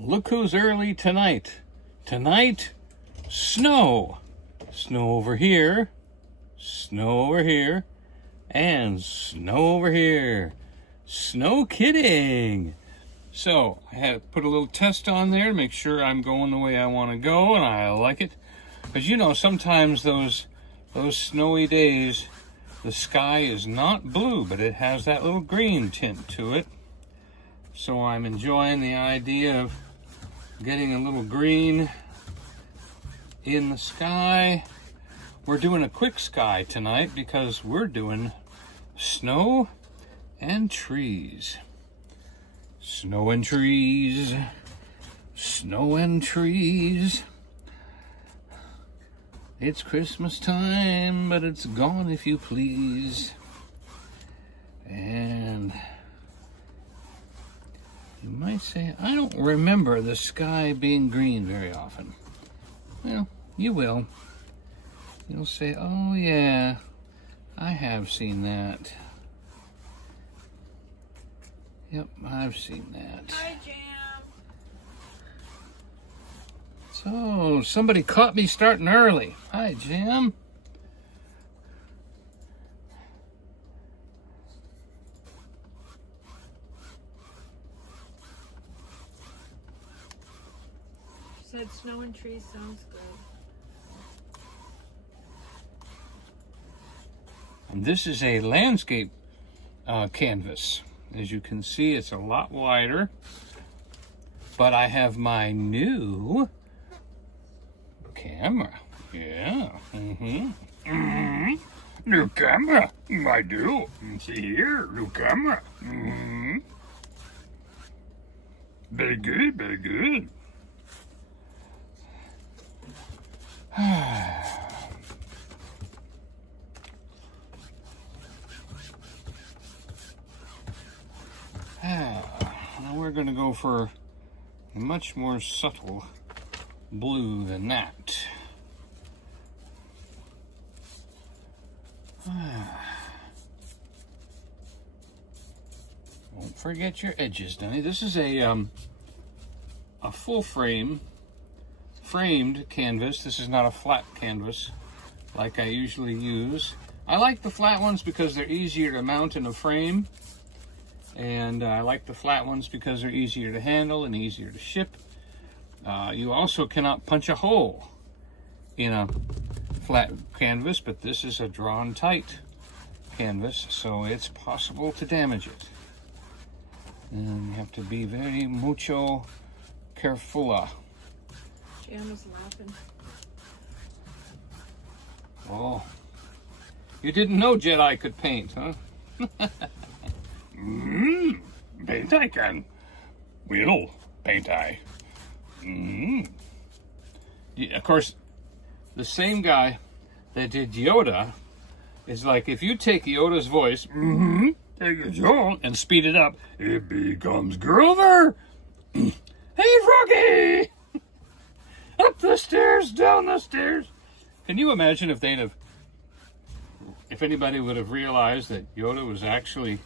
Look who's early tonight. Tonight, snow. Snow over here, snow over here, and snow over here. Snow kidding. So I had to put a little test on there to make sure I'm going the way I want to go, and I like it. Because you know, sometimes those snowy days, the sky is not blue, but it has that little green tint to it. So I'm enjoying the idea of getting a little green in the sky. We're doing a quick sky tonight because we're doing snow and trees. Snow and trees. Snow and trees. It's Christmas time, but it's gone if you please. And you might say, I don't remember the sky being green very often. Well, you will. You'll say, oh yeah, I have seen that. Yep, I've seen that. Hi, Jam. So, somebody caught me starting early. Hi, Jam. Said snow and trees sounds good. And this is a landscape canvas. As you can see, it's a lot wider. But I have my new camera. Yeah. New camera. I do. See here, new camera. Very good, very good. Now we're going to go for a much more subtle blue than that. Don't forget your edges, Denny. This is a full framed canvas. This is not a flat canvas like I usually use. I like the flat ones because they're easier to mount in a frame. And I like the flat ones because they're easier to handle and easier to ship. You also cannot punch a hole in a flat canvas, but this is a drawn tight canvas, so it's possible to damage it. And you have to be very mucho careful. Jam is laughing. Oh, you didn't know Jedi could paint, huh? Paint I can. Will paint I. Yeah, of course, the same guy that did Yoda is like, if you take Yoda's voice, take it on, and speed it up, it becomes Grover. Hey, Froggy! Up the stairs, down the stairs. Can you imagine if if anybody would have realized that Yoda was actually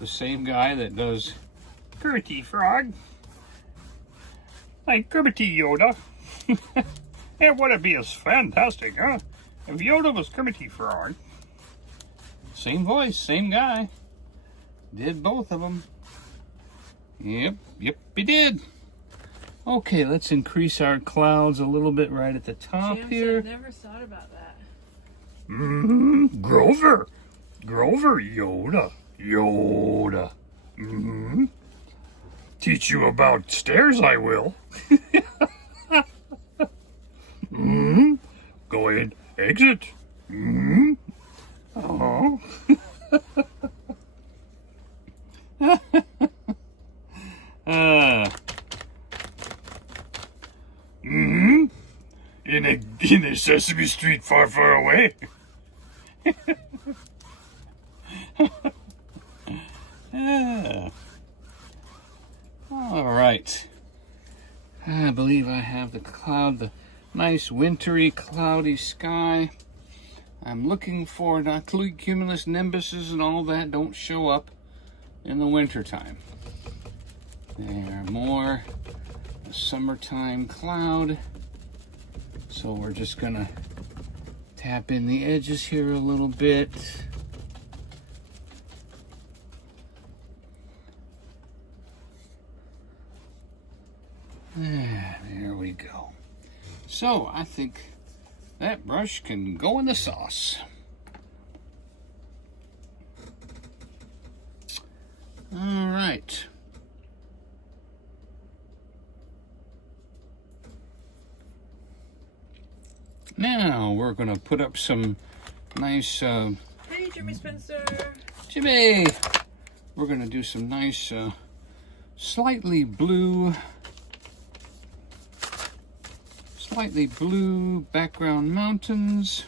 the same guy that does Kermity Frog? Like Kermity Yoda. It would be as fantastic, huh? If Yoda was Kermity Frog. Same voice, same guy. Did both of them. Yep, he did. Okay, let's increase our clouds a little bit right at the top Jam here. said never thought about that. Grover Yoda. Teach you about stairs, I will. Go ahead, exit. In a Sesame Street far, far away. All right. I believe I have the nice wintry cloudy sky. I'm looking for cumulus nimbuses and all that don't show up in the wintertime. They are more summertime cloud. So we're just gonna tap in the edges here a little bit. There we go. So I think that brush can go in the sauce. All right. Now we're gonna put up some nice, Hey, Jimmy Spencer. Jimmy! We're gonna do some nice, slightly blue background mountains.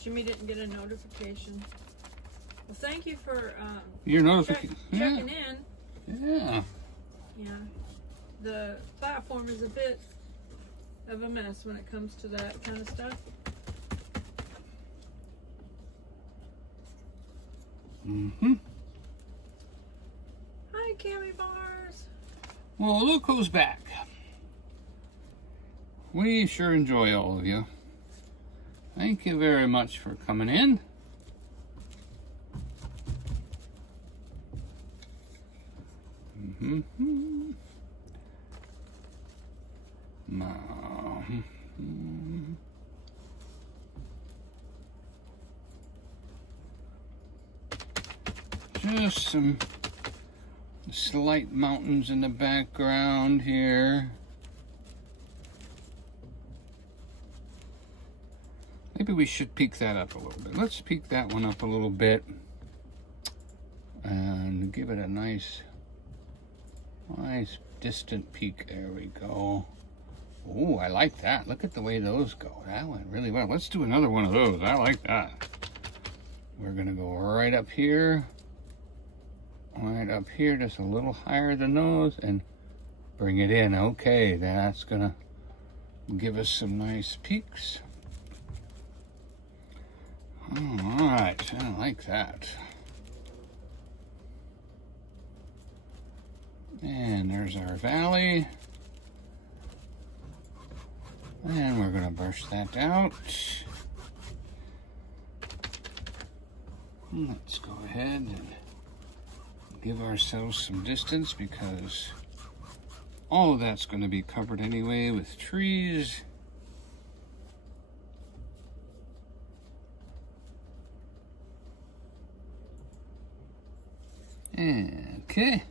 Jimmy didn't get a notification. Well, thank you for Your notification. checking in. Yeah. Yeah. The platform is a bit of a mess when it comes to that kind of stuff. Mm-hmm. Hi, Cammy Bars. Well, look who's back. We sure enjoy all of you. Thank you very much for coming in. Mm-hmm. Just some slight mountains in the background here. Maybe we should peak that up a little bit. Let's peak that one up a little bit and give it a nice distant peak. There we go. Oh, I like that. Look at the way those go. That went really well. Let's do another one of those. I like that. We're gonna go right up here, just a little higher than those, and bring it in. Okay, that's gonna give us some nice peaks. All right, I like that. And there's our valley. And we're gonna brush that out. Let's go ahead and give ourselves some distance because all of that's gonna be covered anyway with trees. Okay,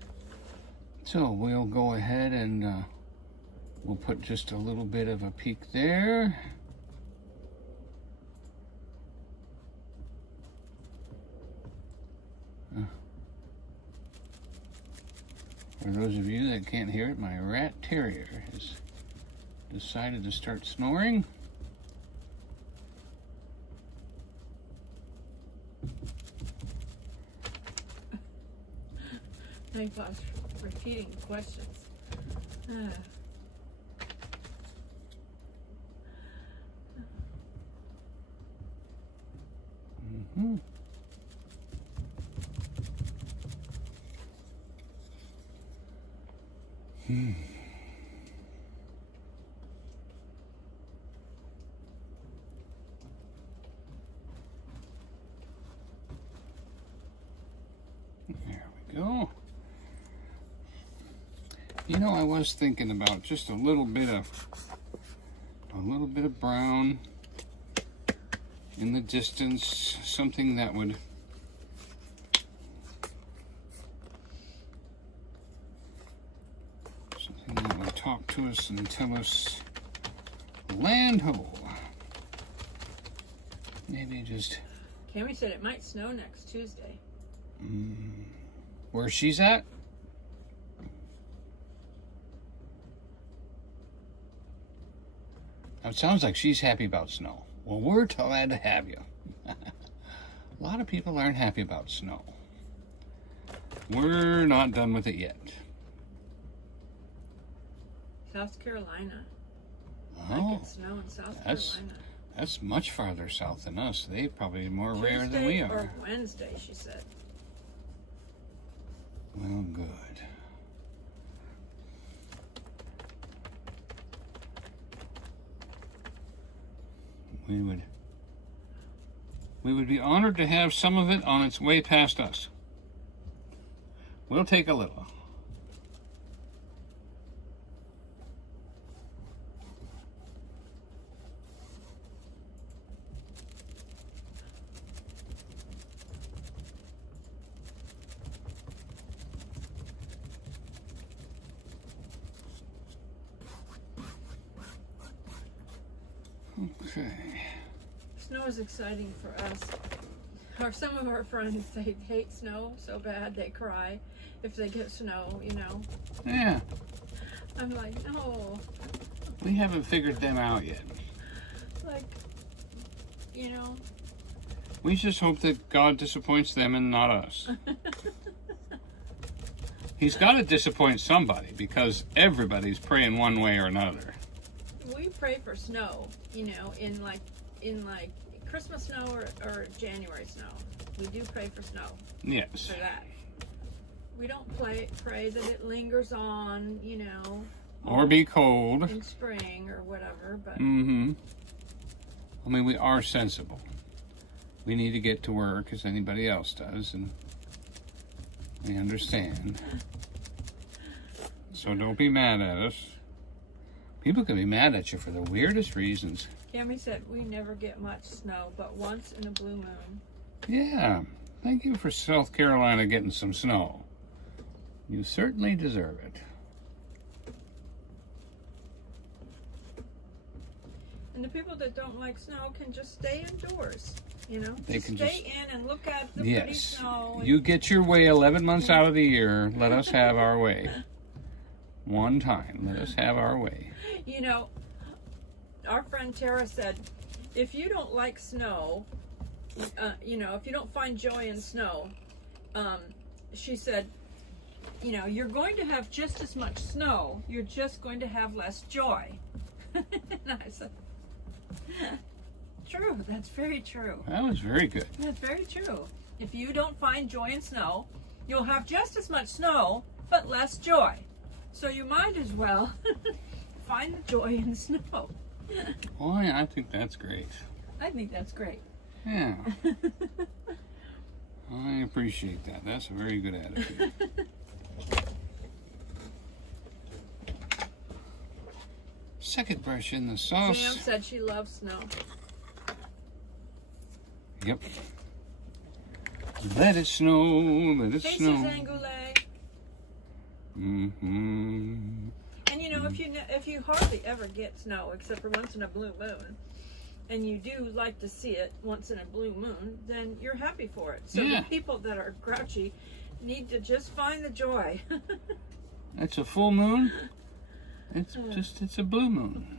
so we'll go ahead and we'll put just a little bit of a peak there. For those of you that can't hear it, my rat terrier has decided to start snoring. Thank gosh for repeating questions. Mm-hmm. There we go. You know, I was thinking about just a little bit of brown in the distance, something that would talk to us and tell us land ho. Maybe just Cammy said it might snow next Tuesday. Where she's at? Now, it sounds like she's happy about snow. Well, we're glad to have you. A lot of people aren't happy about snow. We're not done with it yet. South Carolina. Oh, I could snow in South Carolina. That's much farther south than us. They probably more rare than Tuesday we or are. Wednesday, she said. Well, good. We would be honored to have some of it on its way past us. We'll take a little. Okay. Snow is exciting for us. Or some of our friends, they hate snow so bad they cry if they get snow, you know. Yeah, I'm like, no. we haven't figured them out yet. Like, you know. We just hope that God disappoints them and not us. He's got to disappoint somebody because everybody's praying one way or another. We pray for snow, you know, in like Christmas snow or January snow. We do pray for snow Yes. for that. We don't pray that it lingers on, you know, Or be cold. in spring or whatever, but Mm-hmm. I mean, we are sensible. We need to get to work as anybody else does, and we understand. So don't be mad at us. People can be mad at you for the weirdest reasons. Cammy said we never get much snow, but once in a blue moon. Yeah, thank you for South Carolina getting some snow. You certainly deserve it. And the people that don't like snow can just stay indoors, you know. They just can stay in and look at the pretty Yes, snow. and- you get your way 11 months out of the year. Let us have our way. One time, let us have our way. You know, our friend Tara said, if you don't like snow, you know, if you don't find joy in snow, she said, you know, you're going to have just as much snow. You're just going to have less joy. And I said, true. That's very true. That was very good. That's very true. If you don't find joy in snow, you'll have just as much snow, but less joy. So you might as well find the joy in the snow. Well, yeah, I think that's great. I think that's great. Yeah, I appreciate that. That's a very good attitude. Second brush in the sauce. Sam said she loves snow. Yep. Let it snow, let it Hey, snow. Suzanne Goulet. Mm-hmm. And you know, if you hardly ever get snow except for once in a blue moon, and you do like to see it once in a blue moon, then you're happy for it. So Yeah. the people that are grouchy need to just find the joy. It's a full moon. It's a blue moon.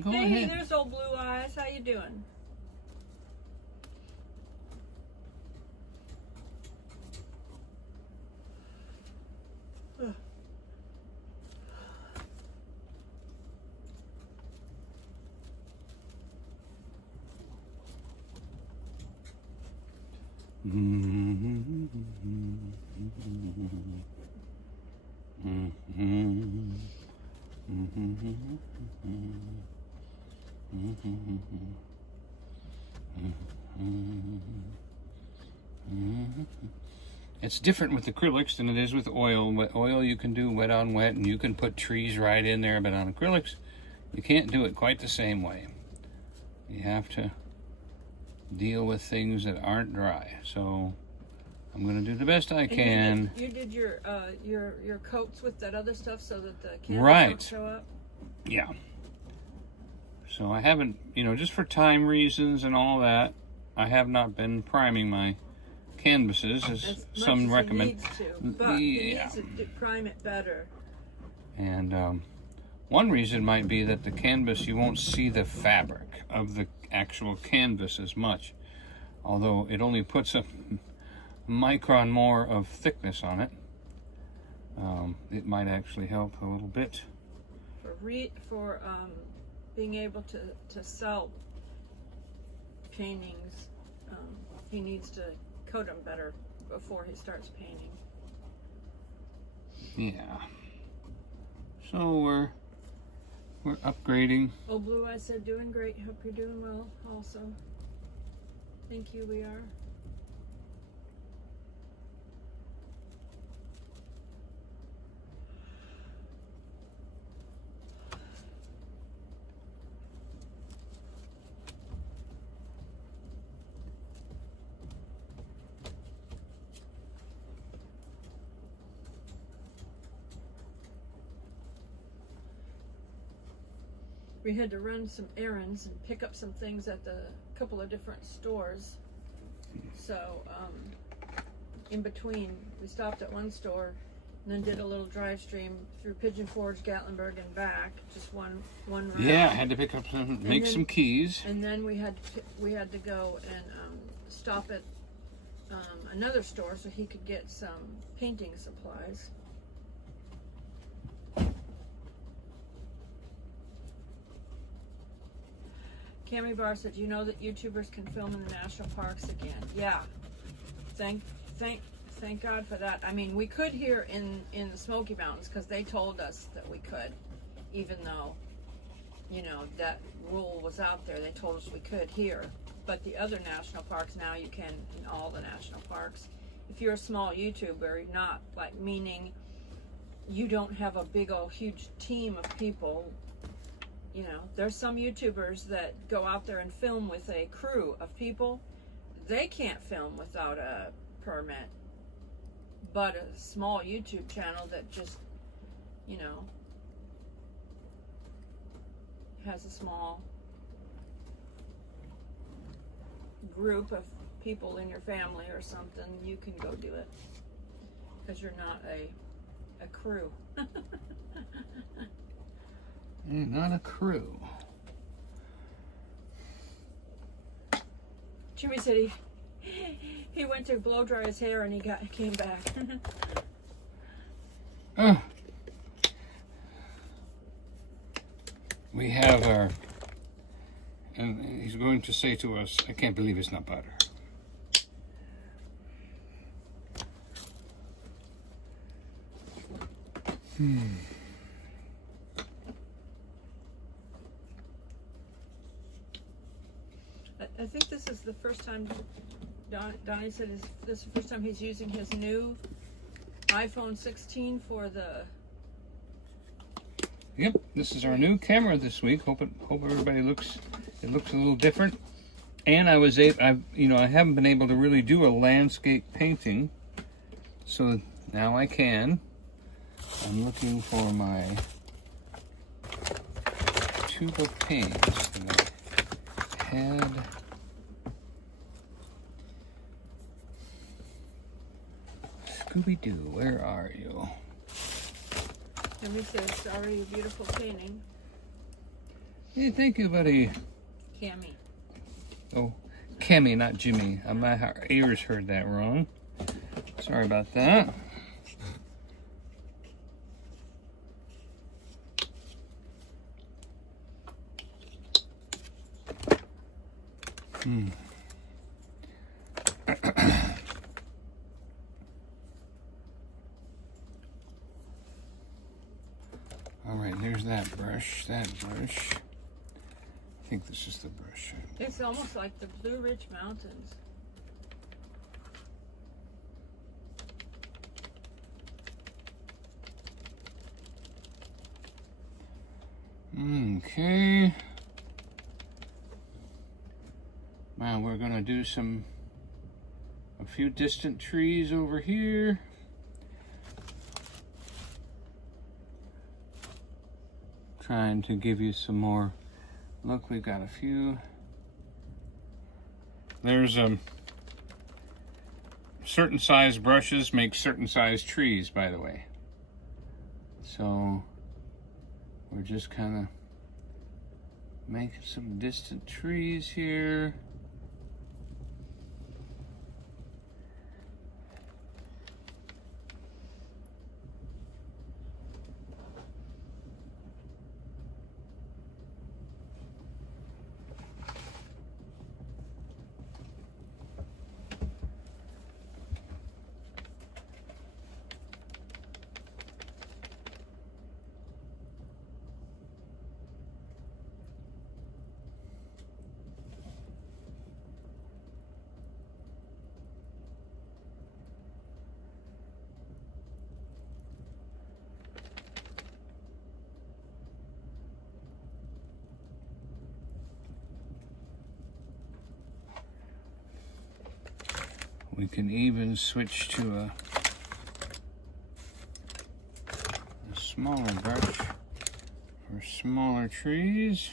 Go Hey, ahead. there's old Blue Eyes. How you doing? Ugh. It's different with acrylics than it is with oil. With oil you can do wet on wet and you can put trees right in there, but on acrylics you can't do it quite the same way. You have to deal with things that aren't dry. So I'm going to do the best I can. You did your coats with that other stuff so that the candles Right. don't show up. Yeah. So I haven't, just for time reasons and all that, I have not been priming my canvases as As some much as recommend. he needs to, but he Yeah. needs to prime it better. And one reason might be that the canvas, you won't see the fabric of the actual canvas as much. Although it only puts a micron more of thickness on it. It might actually help a little bit. being able to sell paintings. He needs to coat them better before he starts painting. Yeah. So we're upgrading. Oh, Blue Eyes said, doing great. Hope you're doing well also. Thank you, we are. We had to run some errands and pick up some things at the couple of different stores. So in between, we stopped at one store and then did a little drive stream through Pigeon Forge, Gatlinburg, and back. Just one round. Yeah, I had to pick up some keys. And then we had to go and stop at another store so he could get some painting supplies. Cammy Bar said, "You know that YouTubers can film in the national parks again." Yeah, thank God for that. I mean, we could here in the Smoky Mountains because they told us that we could, even though, you know, that rule was out there. They told us we could here, but the other national parks now you can in all the national parks. If you're a small YouTuber, not like meaning you don't have a big old huge team of people. You know, there's some YouTubers that go out there and film with a crew of people. They can't film without a permit. But a small YouTube channel that just, you know, has a small group of people in your family or something, you can go do it. Because you're not a crew. You're not a crew. Jimmy said he went to blow dry his hair and he came back. We have our, and he's going to say to us, "I can't believe it's not butter." I think this is the first time, Donnie said this is the first time he's using his new iPhone 16 for the... Yep, this is our new camera this week. Hope everybody looks a little different. And I haven't been able to really do a landscape painting, so now I can. I'm looking for my tube of paints that I had. Scooby-Doo, where are you? And he says, "Sorry, a beautiful painting." Hey, thank you, buddy. Cammy. Oh, Cammy, not Jimmy. My ears heard that wrong. Sorry about that. All right, there's that brush. I think this is the brush. It's almost like the Blue Ridge Mountains. Okay. Now we're gonna do a few distant trees over here. Trying to give you some more. Look, we've got a few. There's certain size brushes make certain size trees, by the way. So we're just kind of making some distant trees here. We can even switch to a smaller brush for smaller trees.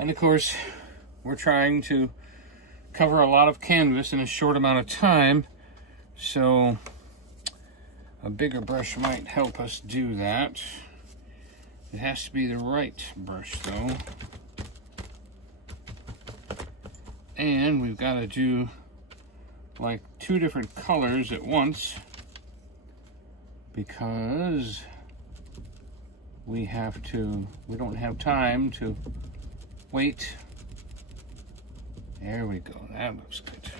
And of course, we're trying to cover a lot of canvas in a short amount of time, so a bigger brush might help us do that. It has to be the right brush though. And we've got to do like 2 different colors at once because we don't have time to wait. There we go. That looks good.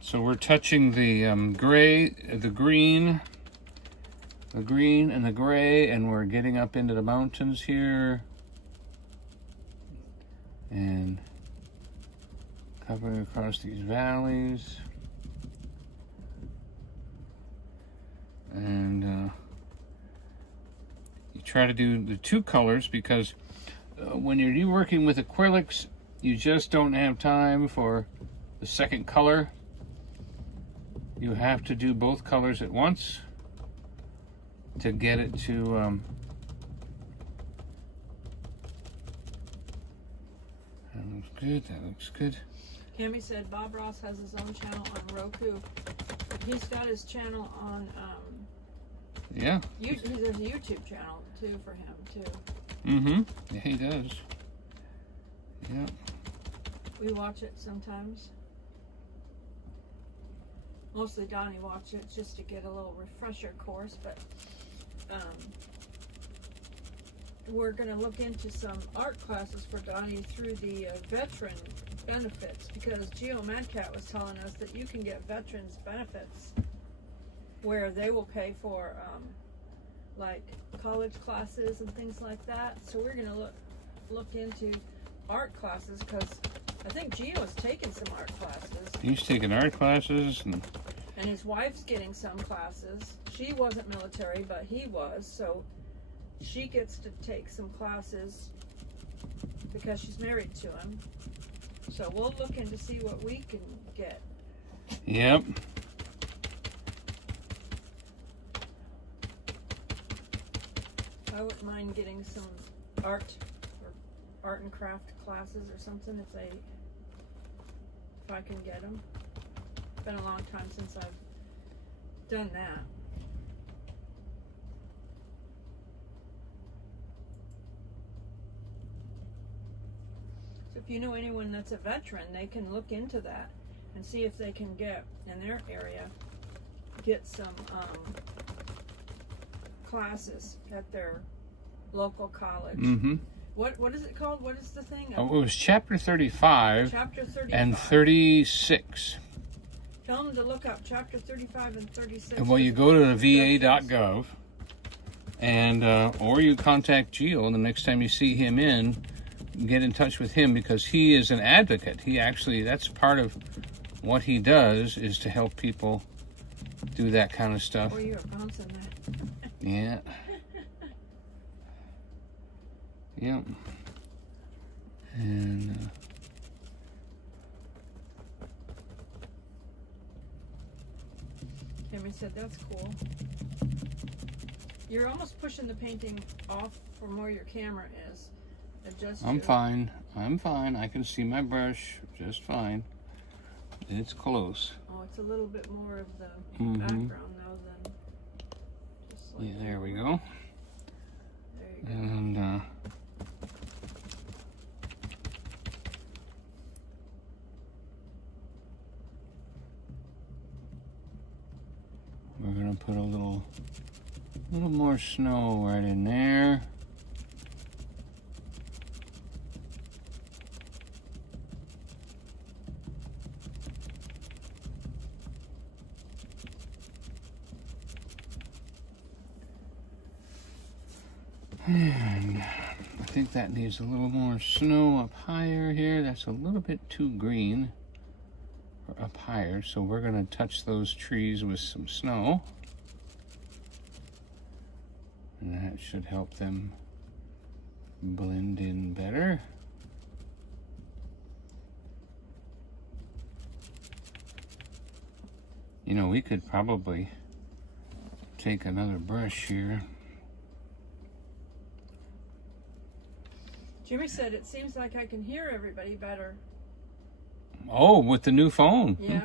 So we're touching the gray, the green, and the gray, and we're getting up into the mountains here. And covering across these valleys. And you try to do the 2 colors because when you're working with acrylics, you just don't have time for the second color. You have to do both colors at once to get it to that looks good, that looks good. Cami said Bob Ross has his own channel on Roku. He's got his channel on yeah. There's a YouTube channel too for him too. Mm-hmm. Yeah, he does. Yeah. We watch it sometimes. Mostly Donnie watches it just to get a little refresher course, but we're going to look into some art classes for Donnie through the veteran benefits, because Geo Madcat was telling us that you can get veterans benefits where they will pay for like college classes and things like that. So we're going to look into art classes, because I think Gio's taken some art classes. He's taking art classes, and his wife's getting some classes. She wasn't military, but he was, so she gets to take some classes because she's married to him. So we'll look in to see what we can get. Yep. I wouldn't mind getting some art and craft classes or something if I can get them. It's been a long time since I've done that. So if you know anyone that's a veteran, they can look into that and see if they can get in their area, get some classes at their local college. Mm-hmm. What is it called? What is the thing? Oh, it was chapter 35. Chapter 35. And 36. Tell them to look up chapter 35 and 36. Well, you go to the va.gov, and or you contact Geo the next time you see him get in touch with him, because he is an advocate. He actually, that's part of what he does, is to help people do that kind of stuff. Oh, you're bouncing that. Yeah. Yep. And Cameron said that's cool. You're almost pushing the painting off from where your camera is. Adjust I'm fine. I'm fine. I can see my brush just fine. It's close. Oh, it's a little bit more of the background though than just like Yeah, there we go. There you go. And we're gonna put a little more snow right in there. And I think that needs a little more snow up higher here. That's a little bit too green for up higher, so we're going to touch those trees with some snow. And that should help them blend in better. You know, we could probably take another brush here. Jimmy said it seems like I can hear everybody better. Oh, with the new phone. Yeah,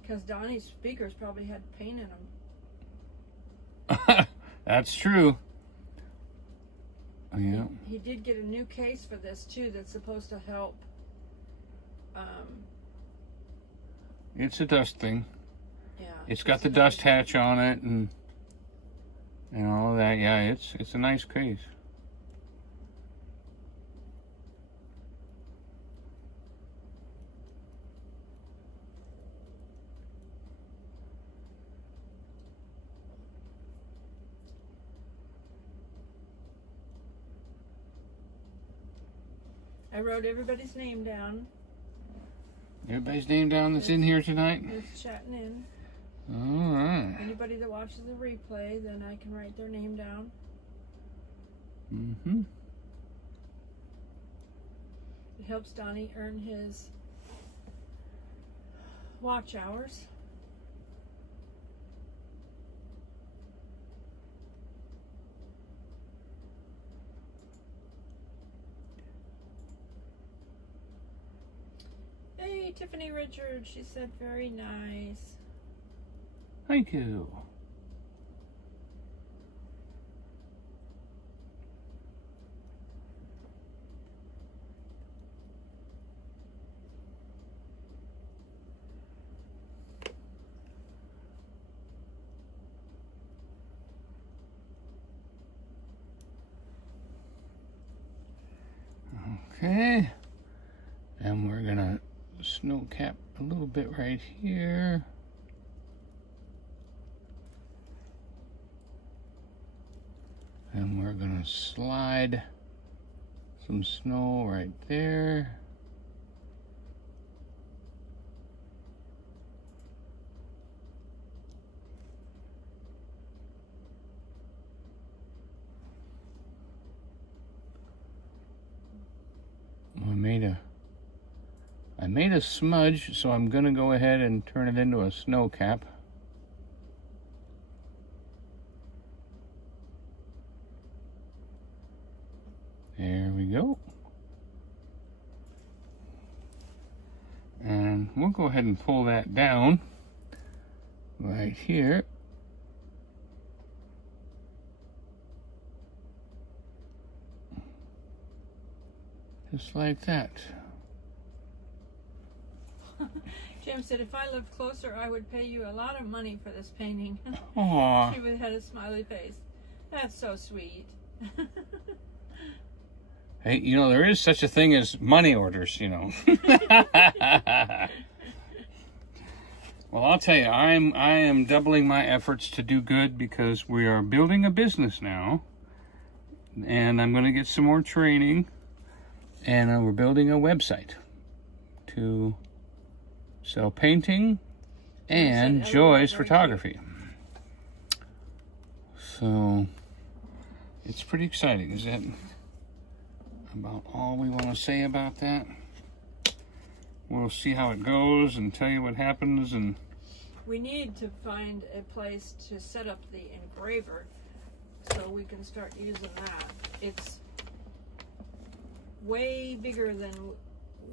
because Donnie's speakers probably had paint in them. That's true. Yeah. He did get a new case for this too that's supposed to help. It's a dust thing. Yeah. It's got the dust hatch on it and all of that. Yeah, it's a nice case. I wrote everybody's name down. Everybody's name down that's in here tonight? Just chatting in. All right. Anybody that watches the replay, then I can write their name down. Mm-hmm. It helps Donnie earn his watch hours. Hey, Tiffany Richards, she said very nice. Thank you. Okay. And we're gonna snow cap a little bit right here. And we're gonna slide some snow right there. I made a smudge, so I'm gonna go ahead and turn it into a snow cap. There we go. And we'll go ahead and pull that down right here. Just like that. Jim said, if I lived closer, I would pay you a lot of money for this painting. Aww. She would had a smiley face. That's so sweet. Hey, you know, there is such a thing as money orders, you know. Well, I'll tell you, I am doubling my efforts to do good because we are building a business now. And I'm going to get some more training. And we're building a website to sell painting and Joy's photography. So it's pretty exciting. Is that about all we want to say about that? We'll see how it goes and tell you what happens. And we need to find a place to set up the engraver so we can start using that. It's way bigger than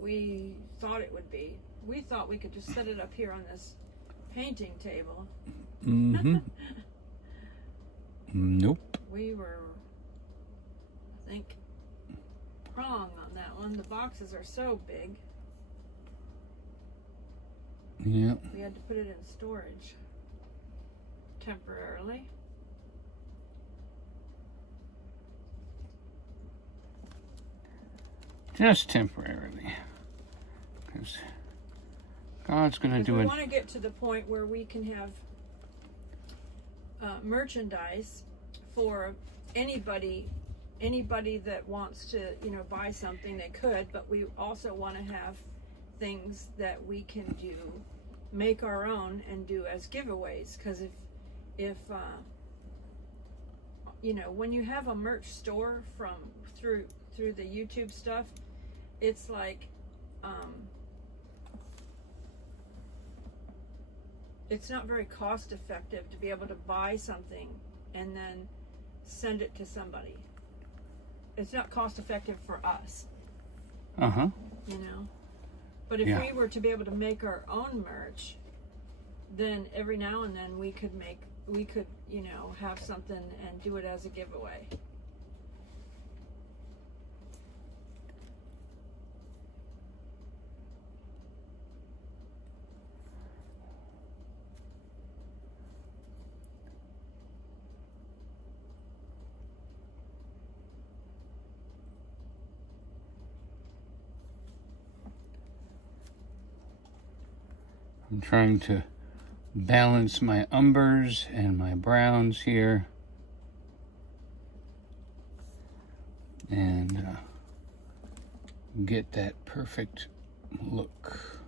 we thought it would be. We thought we could just set it up here on this painting table. Mm-hmm. Nope. We were, I think, wrong on that one. The boxes are so big. Yeah. We had to put it in storage temporarily. Just temporarily. Because God's going to do We it. want to get to the point where we can have merchandise for anybody that wants to, buy something, they could, but we also want to have things that we can do, make our own and do as giveaways. Because if when you have a merch store through the YouTube stuff, it's like it's not very cost effective to be able to buy something and then send it to somebody. It's not cost effective for us. But if we were to be able to make our own merch, then every now and then we could have something and do it as a giveaway. I'm trying to balance my umbers and my browns here. And get that perfect look.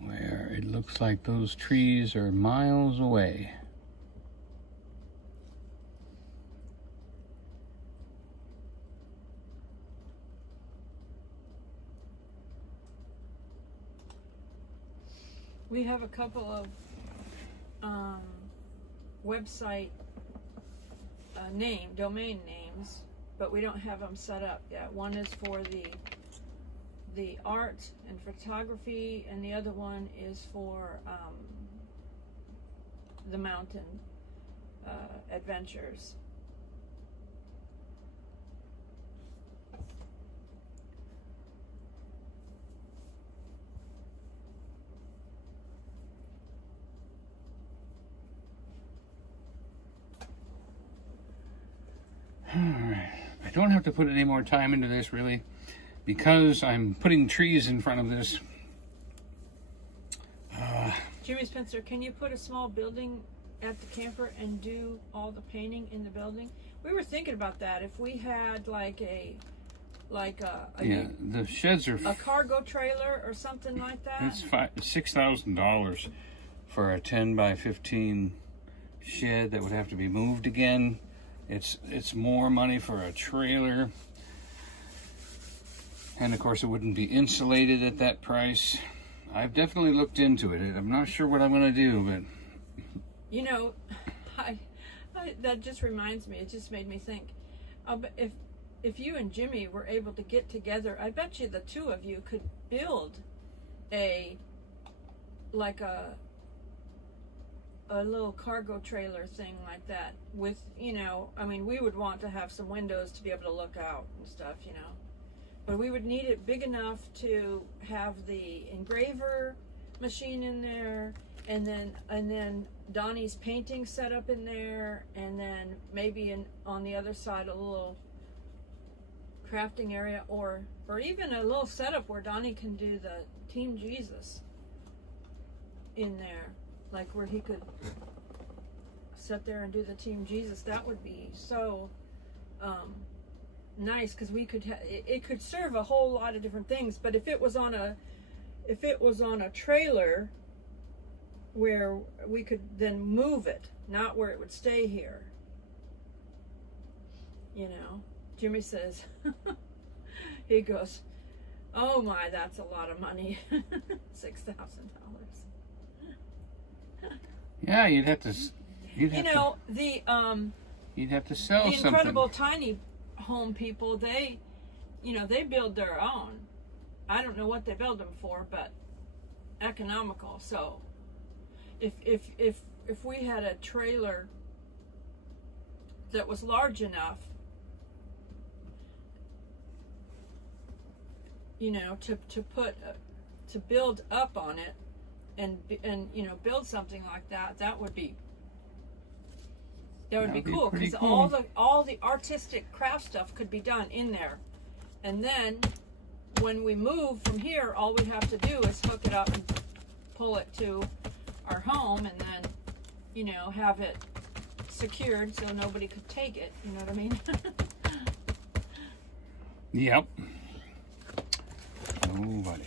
Where it looks like those trees are miles away. We have a couple of website domain names, but we don't have them set up yet. One is for the art and photography, and the other one is for the mountain adventures. Alright, I don't have to put any more time into this really, because I'm putting trees in front of this. Jimmy Spencer, can you put a small building at the camper and do all the painting in the building? We were thinking about that. If we had the sheds are a cargo trailer or something like that. It's $6,000 for a 10 by 15 shed that would have to be moved again. It's more money for a trailer, and of course it wouldn't be insulated at that price. I've definitely looked into it. I'm not sure what I'm going to do, but that just reminds me. It just made me think. If you and Jimmy were able to get together, I bet you the two of you could build a little cargo trailer thing like that with, we would want to have some windows to be able to look out and stuff, but we would need it big enough to have the engraver machine in there, and then Donnie's painting set up in there, and then maybe on the other side a little crafting area, or even a little setup where Donnie can do the Team Jesus in there. Like where he could sit there and do the Team Jesus. That would be so nice, because we could it could serve a whole lot of different things. But if it was on a trailer where we could then move it, not where it would stay here. Jimmy says, he goes, "Oh my, that's a lot of money." $6,000. yeah, you'd have to sell the something. Incredible Tiny Home people, they build their own. I don't know what they build them for, but economical. So if we had a trailer that was large enough, to build up on it and build something like that, that would be cool, because all the artistic craft stuff could be done in there. And then when we move from here, all we have to do is hook it up and pull it to our home and then, you know, have it secured so nobody could take it. You know what I mean? Yep. Nobody.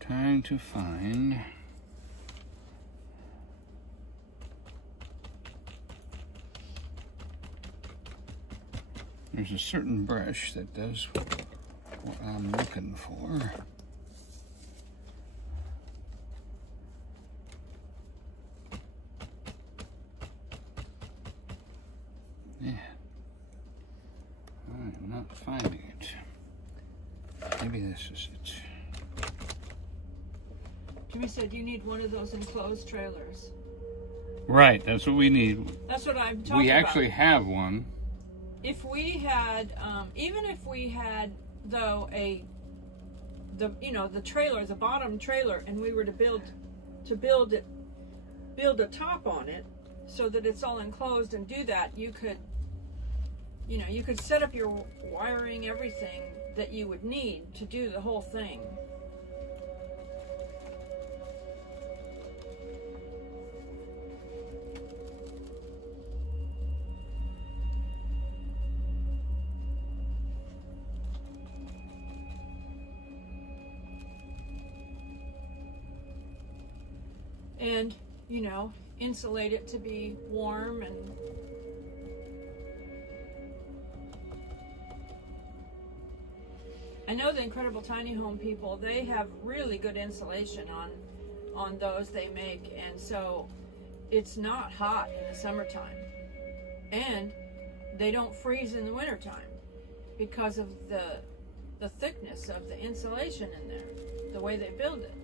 Trying to find there's a certain brush that does what I'm looking for. Yeah. I'm not finding it. Maybe this is it. Jimmy said you need one of those enclosed trailers. Right, that's what we need. That's what I'm talking We about. actually have one. If we had, even if we had, though, the trailer, the bottom trailer, and we were to build a top on it so that it's all enclosed and do that, you could set up your wiring, everything that you would need to do the whole thing. And, insulate it to be warm and I know the Incredible Tiny Home people, they have really good insulation on those they make, and so it's not hot in the summertime. And they don't freeze in the wintertime because of the thickness of the insulation in there, the way they build it.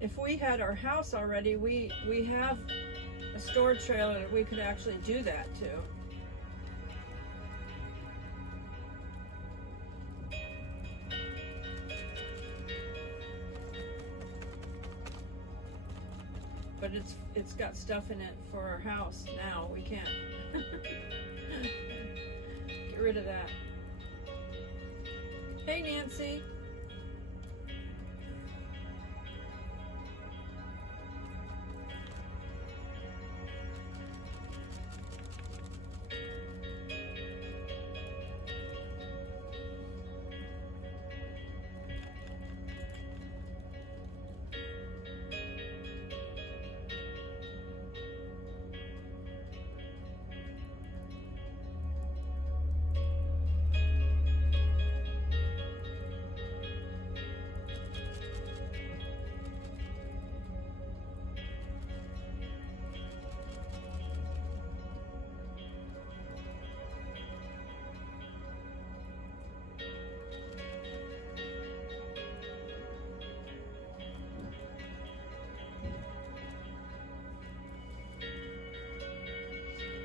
If we had our house already, we have a storage trailer that we could actually do that to. But it's got stuff in it for our house now. We can't get rid of that. Hey, Nancy.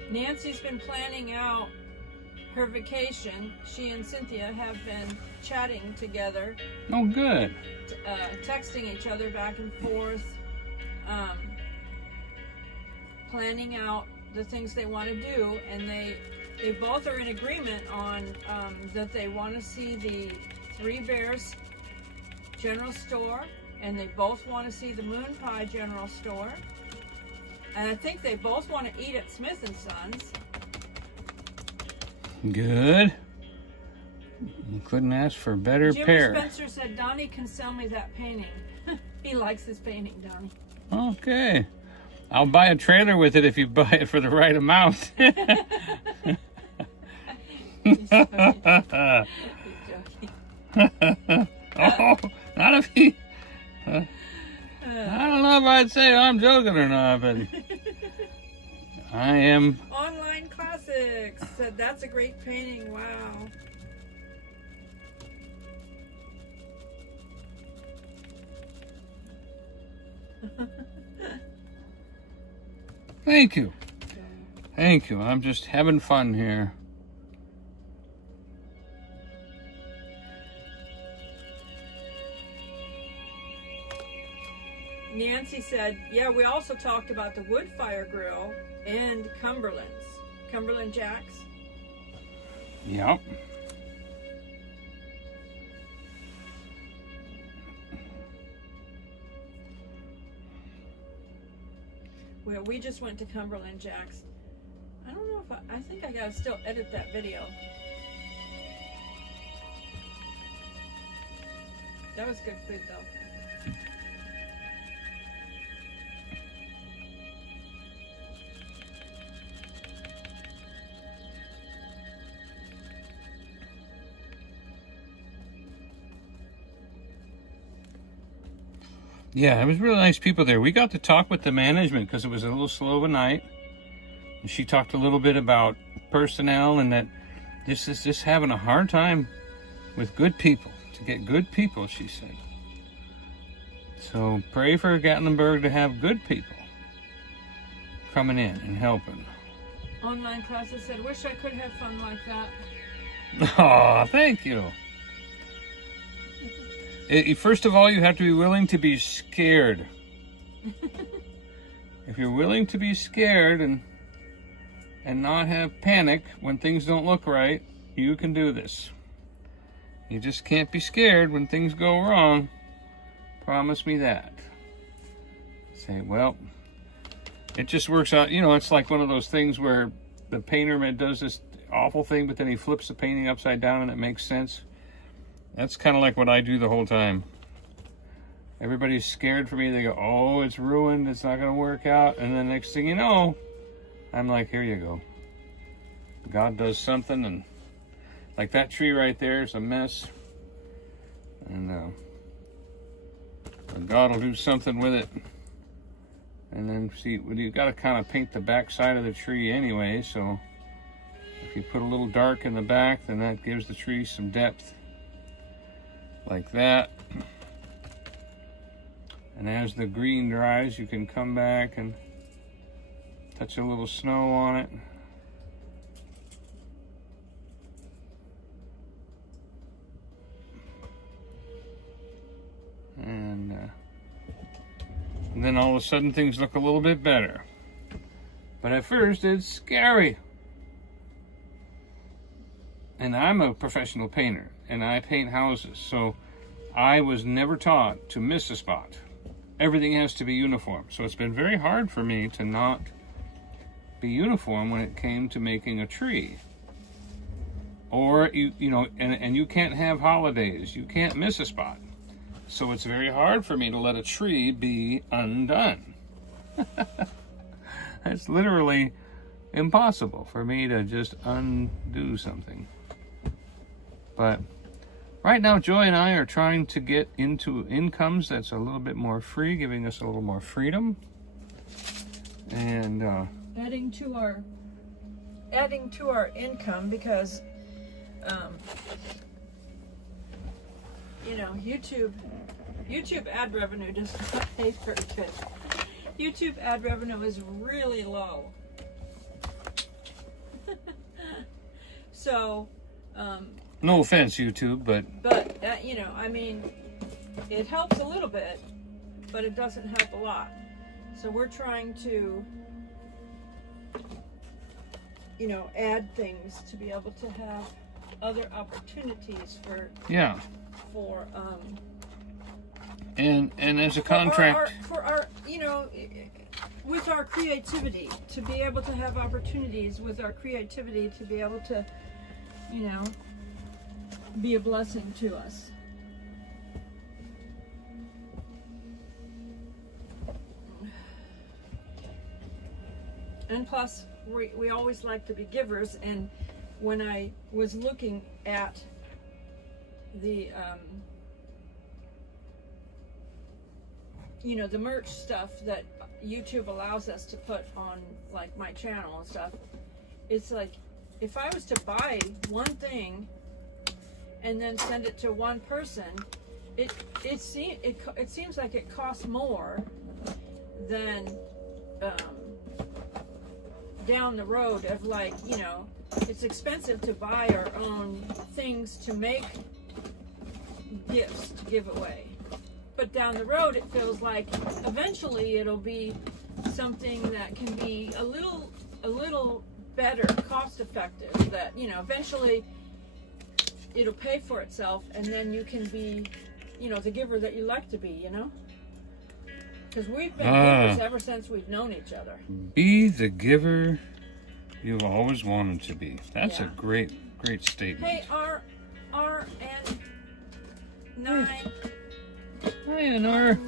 Nancy's been planning out her vacation. She and Cynthia have been chatting together. Oh, good. Texting each other back and forth, planning out the things they want to do, and they both are in agreement on that they want to see the Three Bears General Store, and they both want to see the Moon Pie General Store. And I think they both want to eat at Smith & Son's. Good. You couldn't ask for a better Jimmy pair. Spencer said Donnie can sell me that painting. He likes this painting, Donnie. Okay. I'll buy a trailer with it if you buy it for the right amount. He's joking. He's joking. Oh, not if he... I don't know if I'd say I'm joking or not, but I am. Online Classics said that's a great painting. Wow. Thank you. Thank you. I'm just having fun here. Nancy said, yeah, we also talked about the wood fire grill and Cumberland Jacks. Yep. Well, we just went to Cumberland Jacks. I don't know if I think I gotta still edit that video. That was good food though. Yeah, it was really nice people there. We got to talk with the management because it was a little slow of a night. And she talked a little bit about personnel and that this is just having a hard time with good people, to get good people, she said. So pray for Gatlinburg to have good people coming in and helping. Online Classes said, wish I could have fun like that. Oh, thank you. First of all, you have to be willing to be scared. If you're willing to be scared and not have panic when things don't look right, you can do this. You just can't be scared when things go wrong. Promise me that. Say, well, it just works out. You know, it's like one of those things where the painter does this awful thing, but then he flips the painting upside down and it makes sense. That's kind of like what I do the whole time. Everybody's scared for me. They go, oh, it's ruined. It's not going to work out. And then next thing you know, I'm like, here you go. God does something. And like that tree right there is a mess. And God will do something with it. And then see, well, you got to kind of paint the back side of the tree anyway. So if you put a little dark in the back, then that gives the tree some depth. Like that. And as the green dries, you can come back and touch a little snow on it. And then all of a sudden things look a little bit better. But at first it's scary. And I'm a professional painter. And I paint houses, so I was never taught to miss a spot. Everything has to be uniform. So it's been very hard for me to not be uniform when it came to making a tree. Or, you know, and you can't have holidays. You can't miss a spot. So it's very hard for me to let a tree be undone. It's literally impossible for me to just undo something. But right now, Joy and I are trying to get into incomes that's a little bit more free, giving us a little more freedom. And adding to our income because you know, YouTube ad revenue does not pay very good. YouTube ad revenue is really low. So no offense, YouTube, but you know, I mean, it helps a little bit, but it doesn't help a lot. So we're trying to, you know, add things to be able to have other opportunities for and as a contract for our you know, with our creativity, to be able to have opportunities with our creativity, to be able to, you know, be a blessing to us. And plus, we always like to be givers, and when I was looking at the the merch stuff that YouTube allows us to put on like my channel and stuff, it's like if I was to buy one thing and then send it to one person, it seems like it costs more than down the road of like, it's expensive to buy our own things to make gifts to give away. But down the road, it feels like eventually it'll be something that can be a little better, cost effective, that, eventually it'll pay for itself, and then you can be, the giver that you like to be, Because we've been givers ever since we've known each other. Be the giver you've always wanted to be. That's Yeah. a great statement. Hey, RN9 Hi, Anar.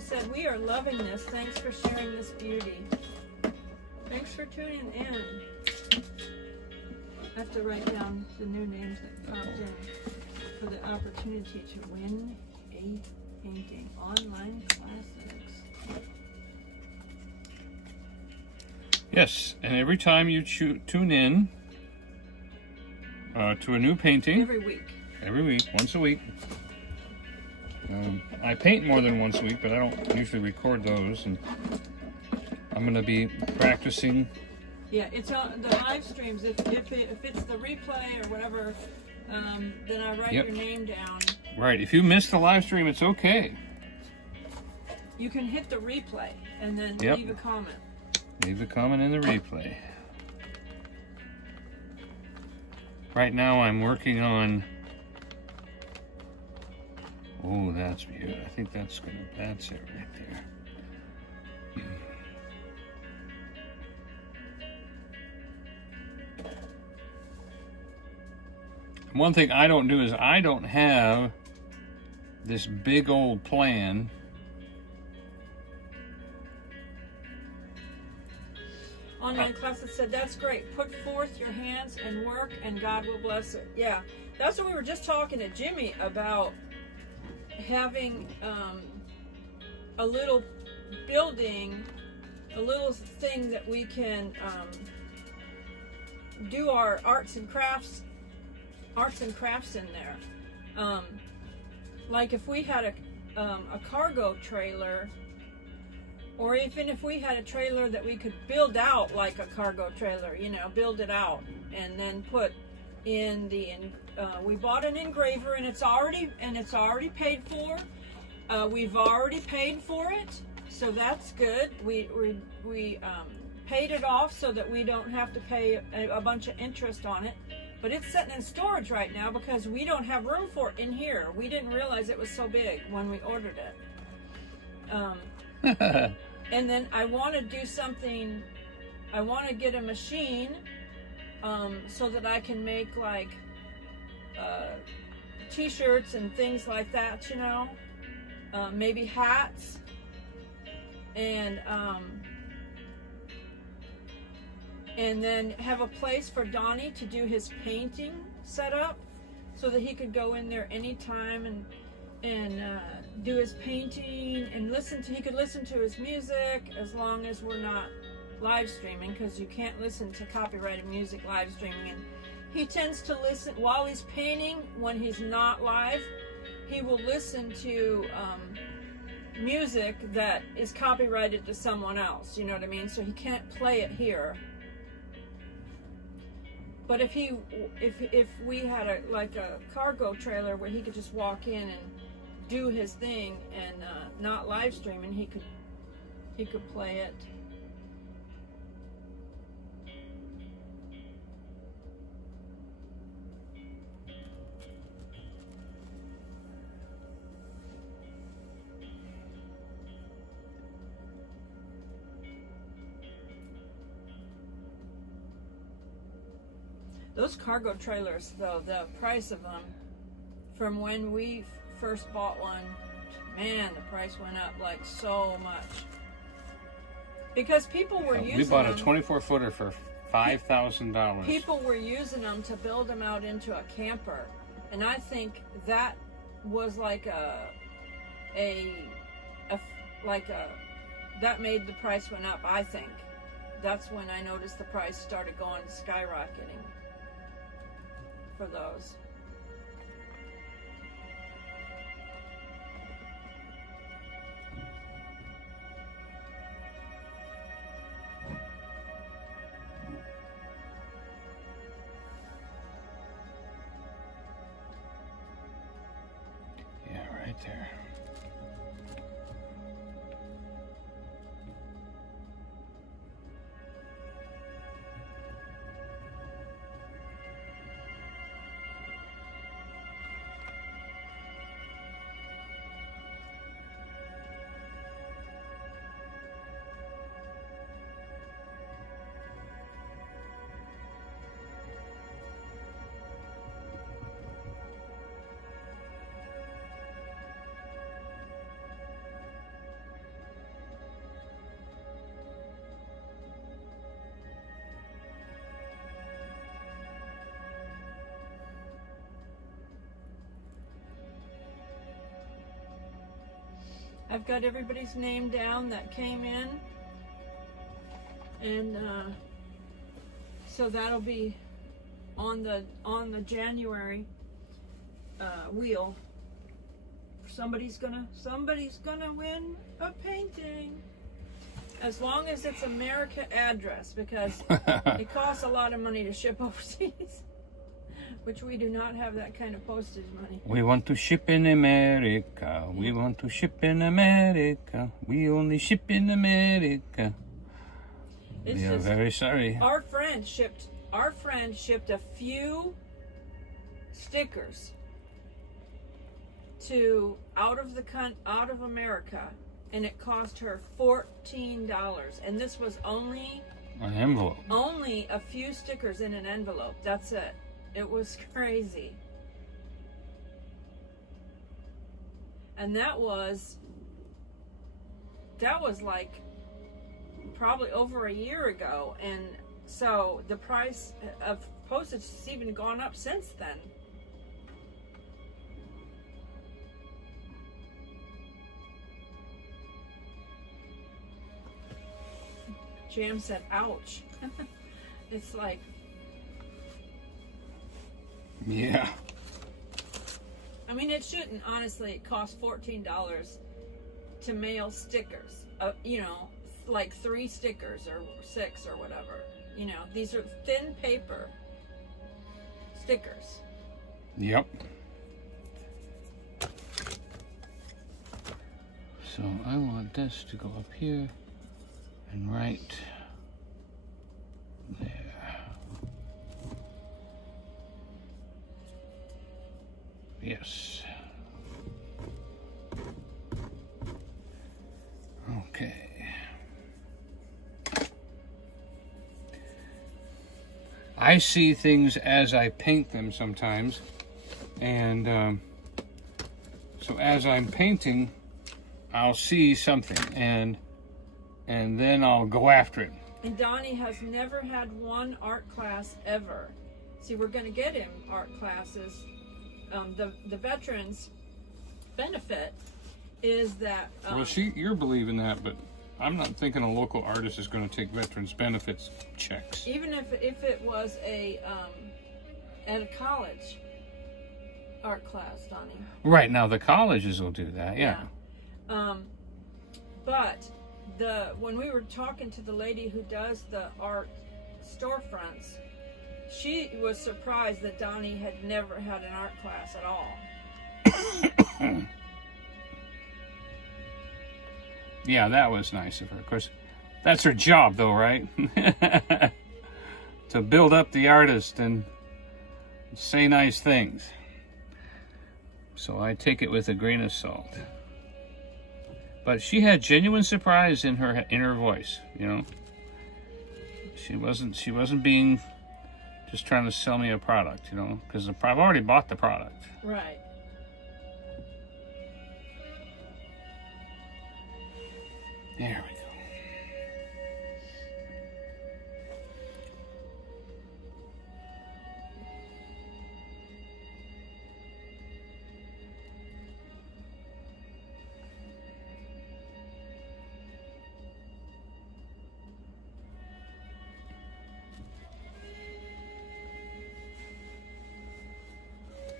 said, we are loving this. Thanks for sharing this beauty. Thanks for tuning in. I have to write down the new names that popped in for the opportunity to win a painting. Online classics. Yes, and every time you tune in to a new painting, Every week. Once a week. I paint more than once a week, but I don't usually record those, and I'm going to be practicing. Yeah, it's on the live streams. If it's the replay or whatever, then I write your name down. Right. If you missed the live stream, it's okay. You can hit the replay and then leave a comment. Leave a comment in the replay. Right now, I'm working on. Oh, that's beautiful. I think that's it right there. One thing I don't do is I don't have this big old plan. Online classes said, that's great. Put forth your hands and work, and God will bless it. Yeah, that's what we were just talking to Jimmy about, having a little building, a little thing that we can do our arts and crafts in there. Like if we had a cargo trailer, or even if we had a trailer that we could build out like a cargo trailer, build it out and then put in we bought an engraver, and it's already paid for. We've already paid for it, so that's good. We paid it off so that we don't have to pay a bunch of interest on it. But it's sitting in storage right now because we don't have room for it in here. We didn't realize it was so big when we ordered it. And then I want to do something. I want to get a machine so that I can make like t-shirts and things like that, maybe hats, and then have a place for Donnie to do his painting setup so that he could go in there anytime and do his painting and he could listen to his music, as long as we're not live streaming, because you can't listen to copyrighted music live streaming. And he tends to listen while he's painting. When he's not live, he will listen to music that is copyrighted to someone else, you know what I mean? So he can't play it here. But if we had a cargo trailer where he could just walk in and do his thing and not live streaming, he could play it. Those cargo trailers, though, the price of them from when we first bought one, man, the price went up like so much. Because people were using We bought a them. 24-footer for $5,000. People were using them to build them out into a camper, and I think that was like that made the price went up. I think that's when I noticed the price started going skyrocketing for those. Yeah, right there. I've got everybody's name down that came in, and so that'll be on the January wheel. Somebody's gonna win a painting, as long as it's America address, because it costs a lot of money to ship overseas. Which we do not have that kind of postage money. We want to ship in America. We want to ship in America. We only ship in America. It's We are just, very sorry. our friend shipped a few stickers to out of America, and it cost her $14. And this was only An envelope. a few stickers in an envelope. That's it. It was crazy. And that was like probably over a year ago, and so the price of postage has even gone up since then. Jam said, ouch. It's like, Yeah. I mean, it shouldn't, honestly. It costs $14 to mail stickers. Like 3 stickers or 6 or whatever. These are thin paper stickers. Yep. So I want this to go up here and right there. Yes. Okay. I see things as I paint them sometimes, and so as I'm painting, I'll see something, and then I'll go after it. And Donnie has never had one art class ever. See, we're going to get him art classes. The veterans benefit is that Well, you're believing that, but I'm not thinking a local artist is going to take veterans benefits checks. even if it was at a college art class, Donnie. Right, now the colleges will do that, yeah. But when we were talking to the lady who does the art storefronts, she was surprised that Donnie had never had an art class at all. Yeah, that was nice of her. Of course, that's her job, though, right? To build up the artist and say nice things. So I take it with a grain of salt. But she had genuine surprise in her voice, She wasn't being just trying to sell me a product, you know, because I've already bought the product. Right. There we go.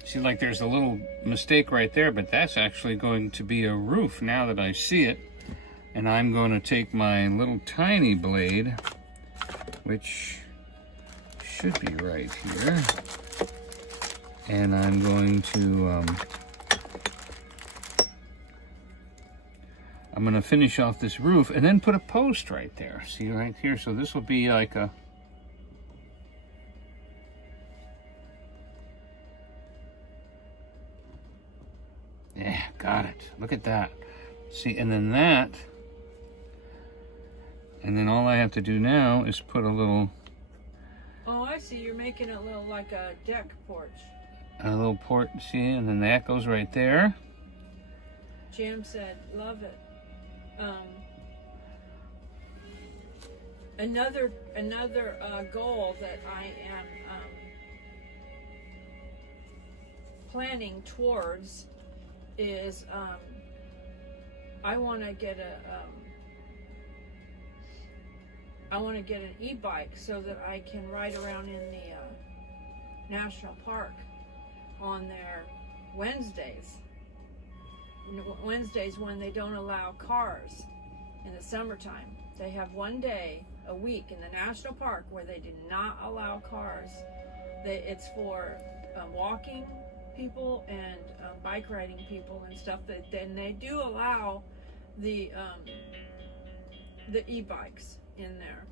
See, like there's a little mistake right there, but that's actually going to be a roof now that I see it. And I'm going to take my little tiny blade, which should be right here, and I'm going to finish off this roof and then put a post right there. See right here? So this will be like a, yeah, got it. Look at that. See, and then that, and then all I have to do now is put a little, Oh, I see. You're making it little like a deck porch. see, and then that goes right there. Jim said, love it. Another goal that I am planning towards is I want to get an e-bike so that I can ride around in the national park on their Wednesdays. Wednesdays when they don't allow cars in the summertime. They have one day a week in the national park where they do not allow cars. It's for walking people and bike riding people and stuff. Then they do allow the e-bikes in there.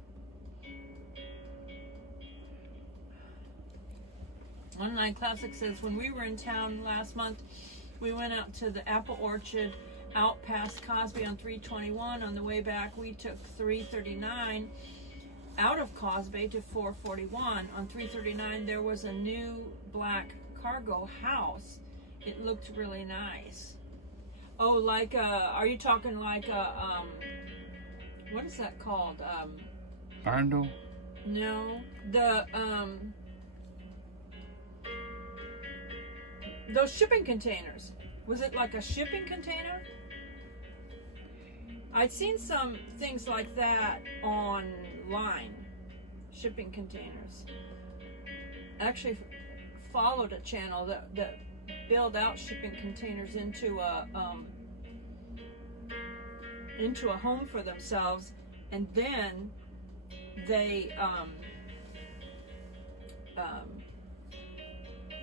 Online Classic says, when we were in town last month, we went out to the apple orchard out past Cosby on 321. On the way back, we took 339 out of Cosby to 441. On 339, there was a new black cargo house. It looked really nice. Oh, like are you talking like a what is that called? Barn door? No, the those shipping containers. Was it like a shipping container? I'd seen some things like that online. Shipping containers. Actually followed a channel that build out shipping containers into a home for themselves, and then they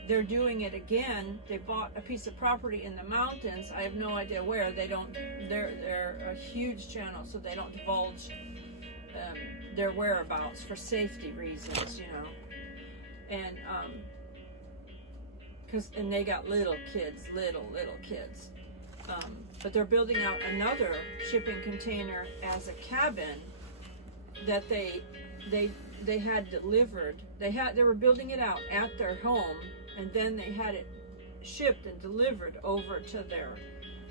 they're doing it again. They bought a piece of property in the mountains. I have no idea where. They're a huge channel, so they don't divulge their whereabouts for safety reasons, you know. And and they got little kids. But they're building out another shipping container as a cabin that they had delivered. They were building it out at their home, and then they had it shipped and delivered over to their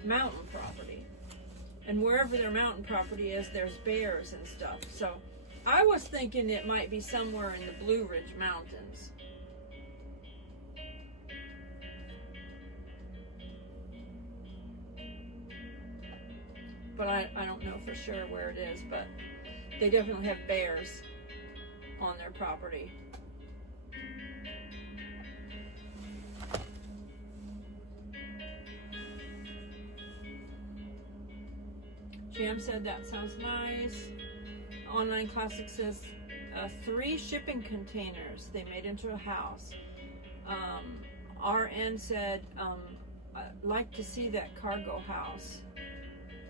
mountain property. And wherever their mountain property is, there's bears and stuff. So I was thinking it might be somewhere in the Blue Ridge Mountains. But I don't know for sure where it is, but they definitely have bears on their property. Jam said that sounds nice. Online Classic says 3 shipping containers they made into a house. RN said I'd like to see that cargo house.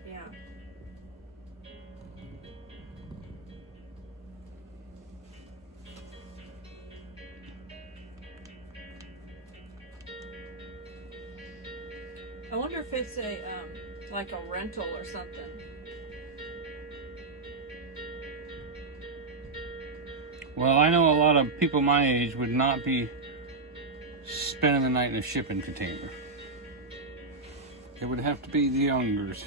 Yeah. I wonder if it's a like a rental or something. Well, I know a lot of people my age would not be spending the night in a shipping container. It would have to be the youngers.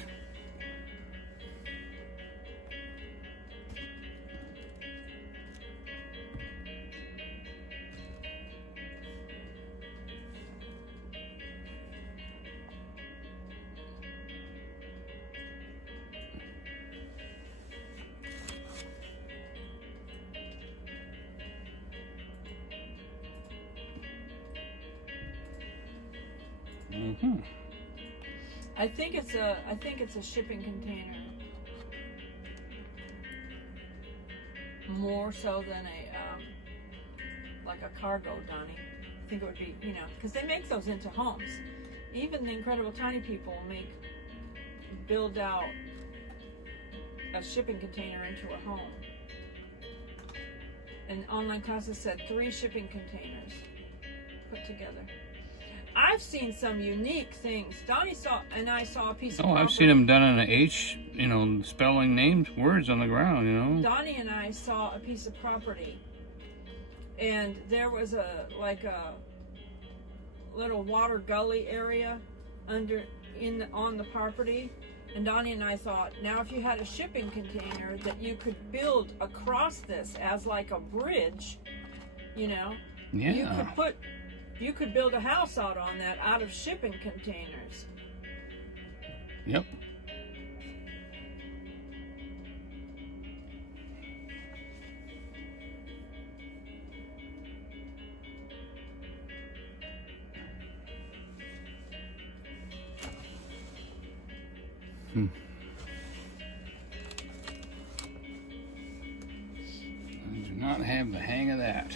Mm-hmm. I think it's a shipping container. More so than like a cargo, Donnie. I think it would be, because they make those into homes. Even the Incredible Tiny People build out a shipping container into a home. And online classes said 3 shipping containers put together. I've seen some unique things. Donnie I saw a piece of property. I've seen them done in an H, spelling names, words on the ground, Donnie and I saw a piece of property, and there was a little water gully area on the property, and Donnie and I thought, now if you had a shipping container that you could build across this as like a bridge, Yeah. You could build a house out on that out of shipping containers. Yep. I do not have the hang of that.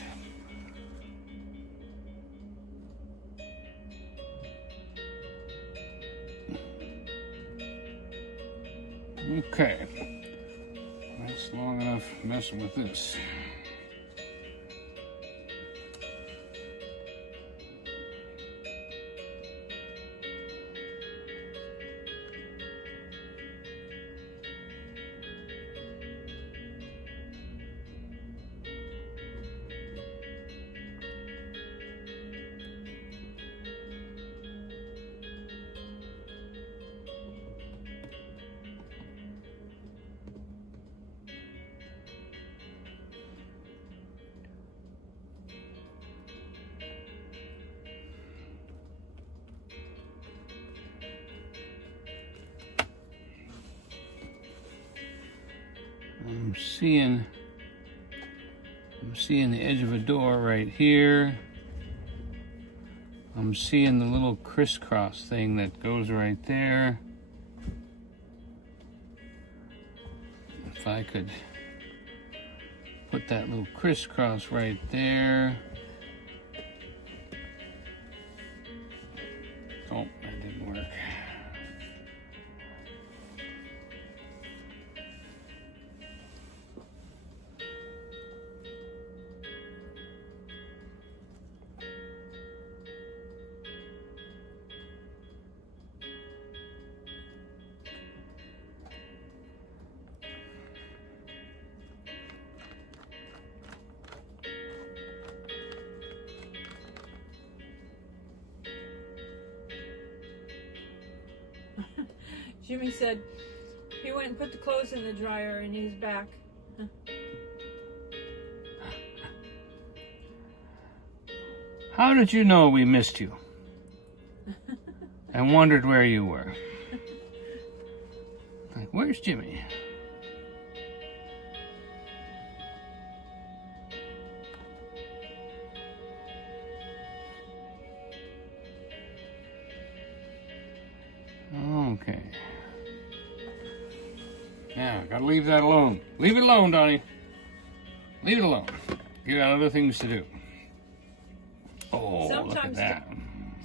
Okay, that's long enough messing with this. I'm seeing the edge of a door right here. I'm seeing the little crisscross thing that goes right there. If I could put that little crisscross right there. Oh, that didn't work. Jimmy said he went and put the clothes in the dryer and he's back. How did you know we missed you? And wondered where you were. Like, where's Jimmy? Okay. Now, gotta leave that alone. Leave it alone, Donnie. Leave it alone. You got other things to do. Oh, look at that.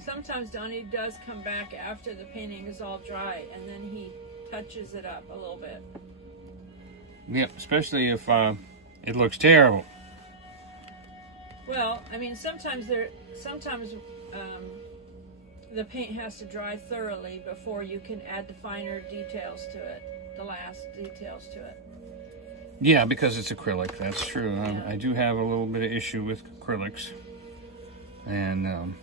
Sometimes Donnie does come back after the painting is all dry, and then he touches it up a little bit. Yep, especially if it looks terrible. Well, I mean, sometimes the paint has to dry thoroughly before you can add the finer details to it, the last details to it. Yeah, because it's acrylic. That's true. I do have a little bit of issue with acrylics, and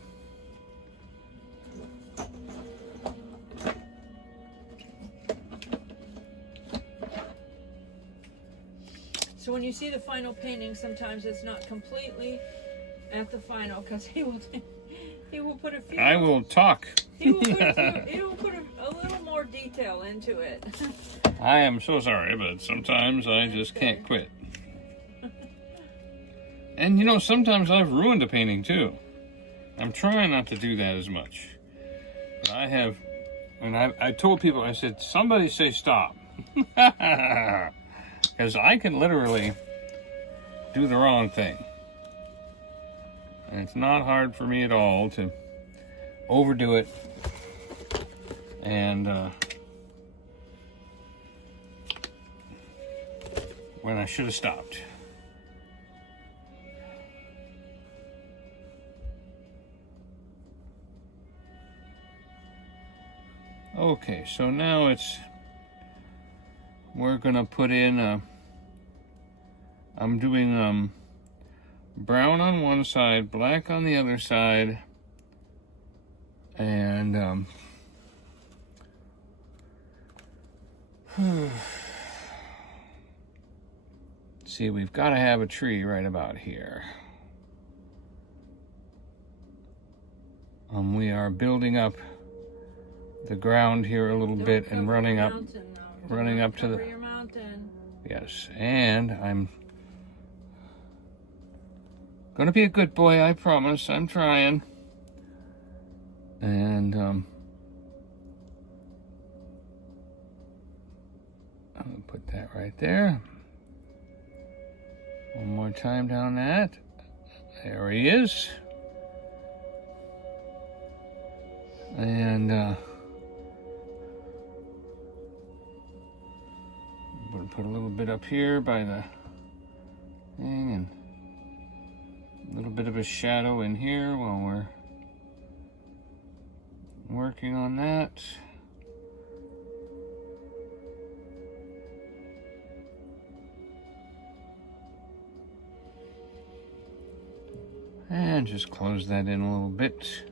So when you see the final painting, sometimes it's not completely at the final because he will put a few. I will talk. He will put a little more detail into it. I am so sorry, but sometimes I just can't quit. And you know, sometimes I've ruined a painting too. I'm trying not to do that as much. But I have, and I told people, I said, somebody say stop. Because I can literally do the wrong thing. And it's not hard for me at all to overdo it. And when I should have stopped. Okay, so now we're gonna put in I'm doing brown on one side, black on the other side, and see, we've got to have a tree right about here. We are building up the ground here a little bit and running up to the your mountain. Yes, and I'm gonna be a good boy, I promise. I'm trying. And I'm gonna put that right there. One more time down that. There he is. And put a little bit up here by the thing, and a little bit of a shadow in here while we're working on that. And just close that in a little bit.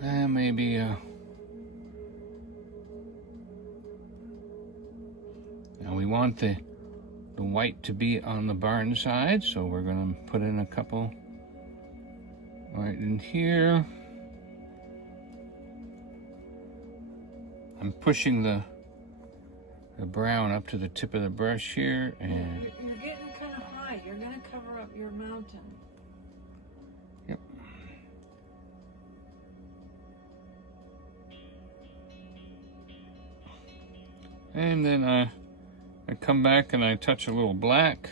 And maybe now we want the white to be on the barn side, so we're gonna put in a couple right in here. I'm pushing the brown up to the tip of the brush here, and You're getting kind of high. You're gonna cover up your mountain. yep. And then I come back and I touch a little black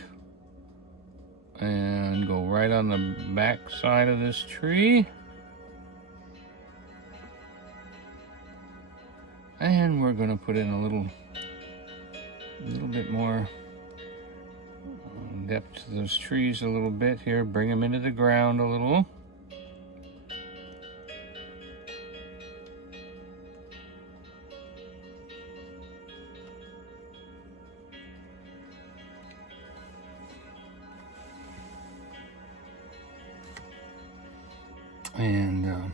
and go right on the back side of this tree. And we're going to put in a little bit more depth to those trees a little bit here, bring them into the ground a little. And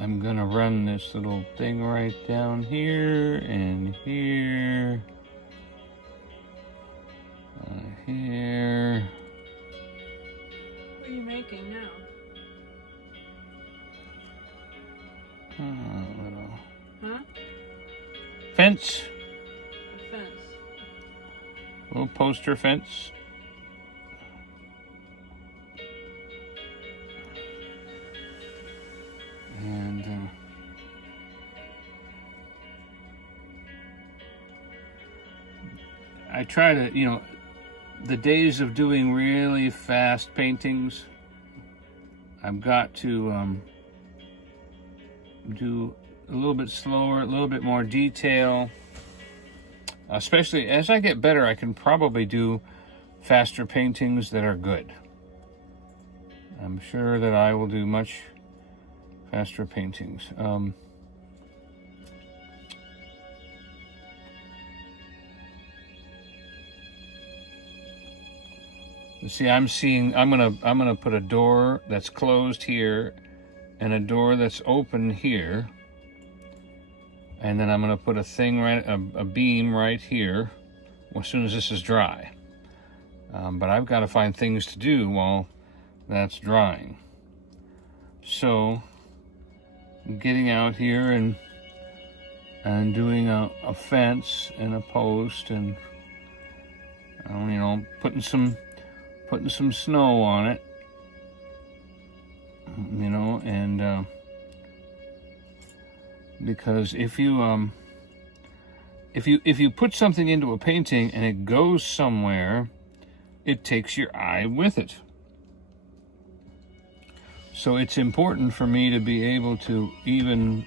I'm gonna run this little thing right down here and here, here. What are you making now? fence. A fence. A little poster fence. And I try to, the days of doing really fast paintings, I've got to do a little bit slower, a little bit more detail. Especially as I get better, I can probably do faster paintings that are good. I'm sure that I will do much faster paintings. See, I'm gonna put a door that's closed here and a door that's open here, and then I'm gonna put a beam right here as soon as this is dry. But I've got to find things to do while that's drying. So getting out here and doing a fence and a post and putting some snow on it, and because if you put something into a painting and it goes somewhere, it takes your eye with it. So it's important for me to be able to even,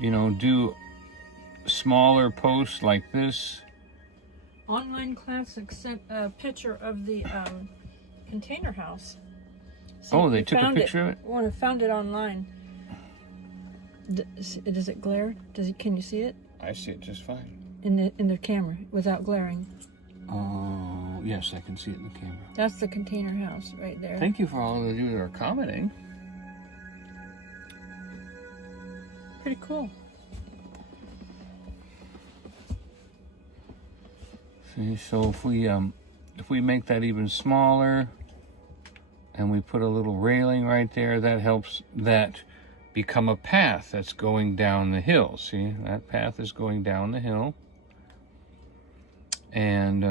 do smaller posts like this. Online Classics sent a picture of the container house. Oh, they took a picture of it? Well, I found it online. Does it glare? Can you see it? I see it just fine. In the camera, without glaring. Oh, yes, I can see it in the camera. That's the container house right there. Thank you for all of you that are commenting. Pretty cool. See, so if we make that even smaller and we put a little railing right there, that helps that become a path that's going down the hill. See, that path is going down the hill. And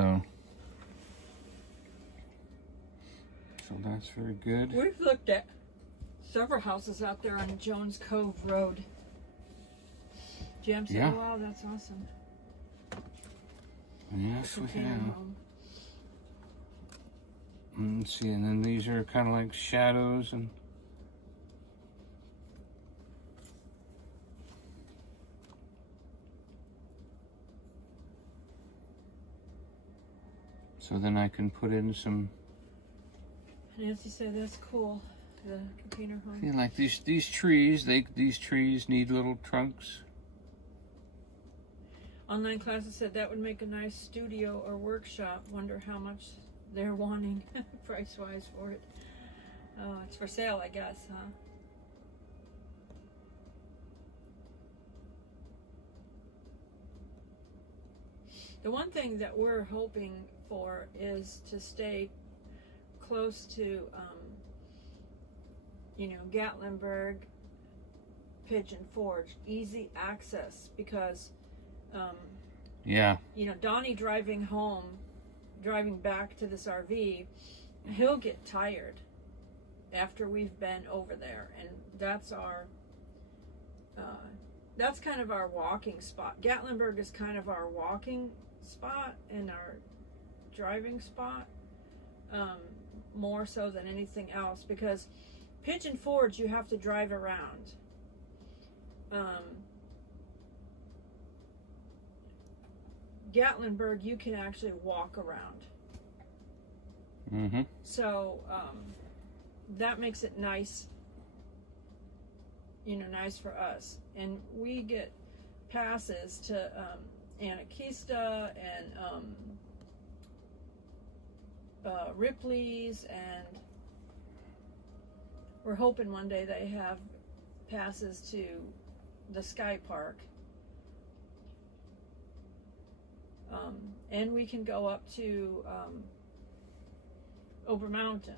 so that's very good. We've looked at several houses out there on Jones Cove Road. Jam said, Yeah. wow, that's awesome. Yes, we Container have. home. Let's see, and then these are kind of like shadows and so then I can put in some. Nancy said that's cool. The container home. Yeah, like these trees. These trees need little trunks. Online Classes said that would make a nice studio or workshop. Wonder how much they're wanting price-wise for it. Oh, it's for sale, I guess, huh? The one thing that we're hoping for is to stay close to, Gatlinburg, Pigeon Forge, easy access, because Yeah. Donnie driving back to this RV, he'll get tired after we've been over there, and that's kind of our walking spot. Gatlinburg is kind of our walking spot and our driving spot, more so than anything else, because Pigeon Forge you have to drive around. Gatlinburg, you can actually walk around. Mm-hmm. So that makes it nice, nice for us. And we get passes to Anakista and Ripley's, and we're hoping one day they have passes to the Sky Park. And we can go up to Over Mountain,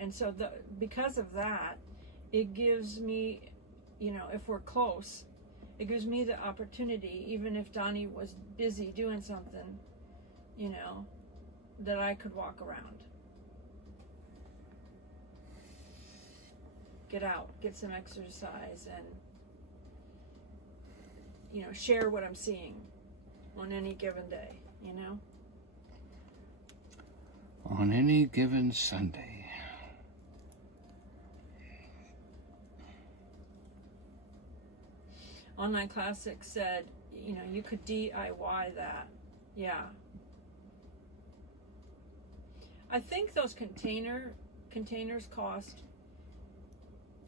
and so because of that, it gives me, if we're close, it gives me the opportunity, even if Donnie was busy doing something, you know, that I could walk around. Get out, get some exercise, and, you know, share what I'm seeing on any given day, you know? On any given Sunday. Online Classic said, you know, you could DIY that. Yeah. I think those containers cost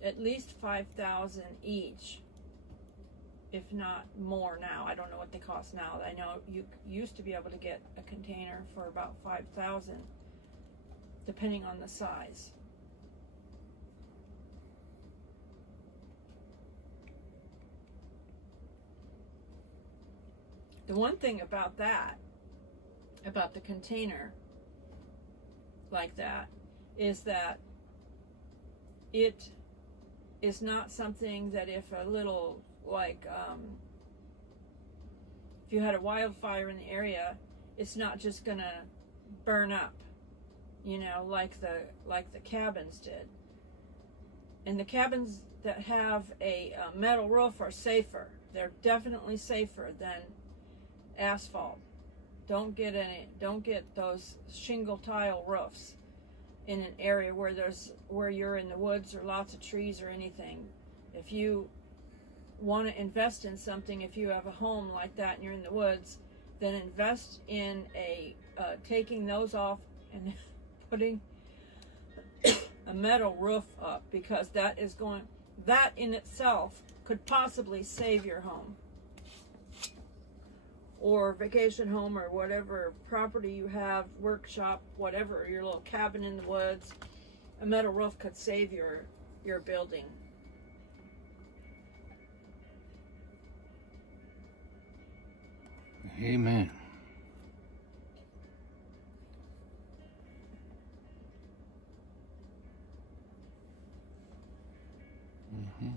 at least $5,000 each, if not more now. I don't know what they cost now. I know you used to be able to get a container for about $5,000, depending on the size. The one thing about that, about the container like that, is that it is not something that if a little, like, if you had a wildfire in the area, it's not just gonna burn up, you know, like the cabins did. And the cabins that have a metal roof are safer. They're definitely safer than asphalt. Don't get those shingle tile roofs in an area where you're in the woods or lots of trees or anything. If you want to invest in something, if you have a home like that and you're in the woods, then invest in taking those off and putting a metal roof up, because that in itself could possibly save your home or vacation home or whatever property you have, workshop, whatever, your little cabin in the woods. A metal roof could save your building. Amen. Mm-hmm.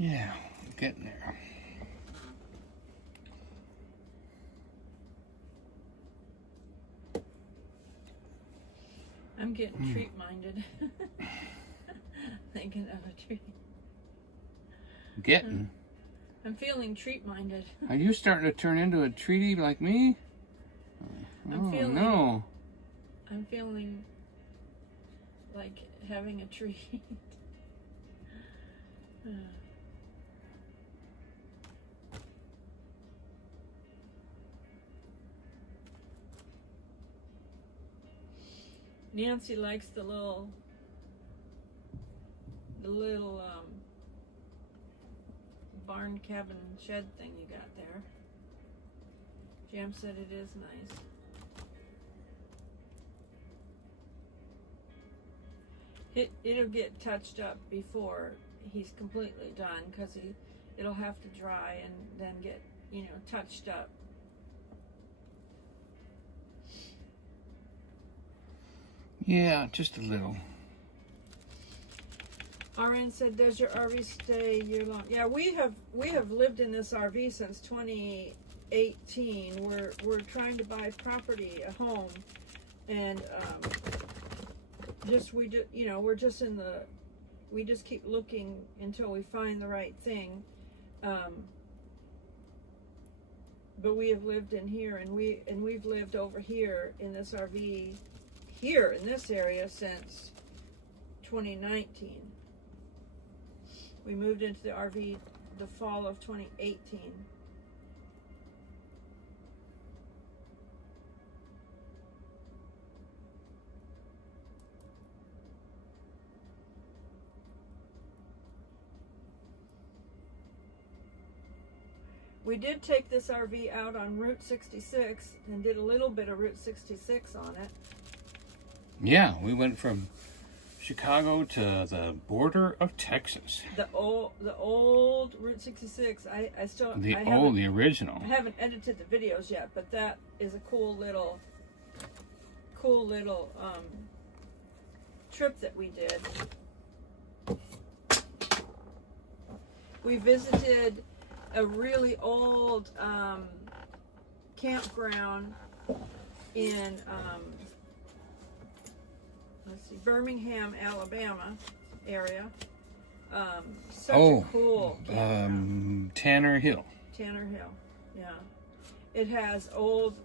Yeah, getting there. I'm getting treat minded. Thinking of a treat. Getting? I'm feeling treat minded. Are you starting to turn into a treaty like me? I'm feeling like having a treat. Nancy likes the little barn cabin shed thing you got there. Jam said it is nice. It'll get touched up before he's completely done, because it'll have to dry and then get, touched up. Yeah, just a little. RN said, "Does your RV stay year long?" Yeah, we have lived in this RV since 2018. We're trying to buy property, a home, and we're just in the, we just keep looking until we find the right thing. But we have lived in here, and we've lived over here in this RV here in this area since 2019. We moved into the RV the fall of 2018. We did take this RV out on Route 66 and did a little bit of Route 66 on it. Yeah, we went from Chicago to the border of Texas. The old Route 66. I The original. I haven't edited the videos yet, but that is a cool little trip that we did. We visited a really old campground in Birmingham, Alabama area. Such a cool campground. Tanner Hill. Tanner Hill, yeah. It has old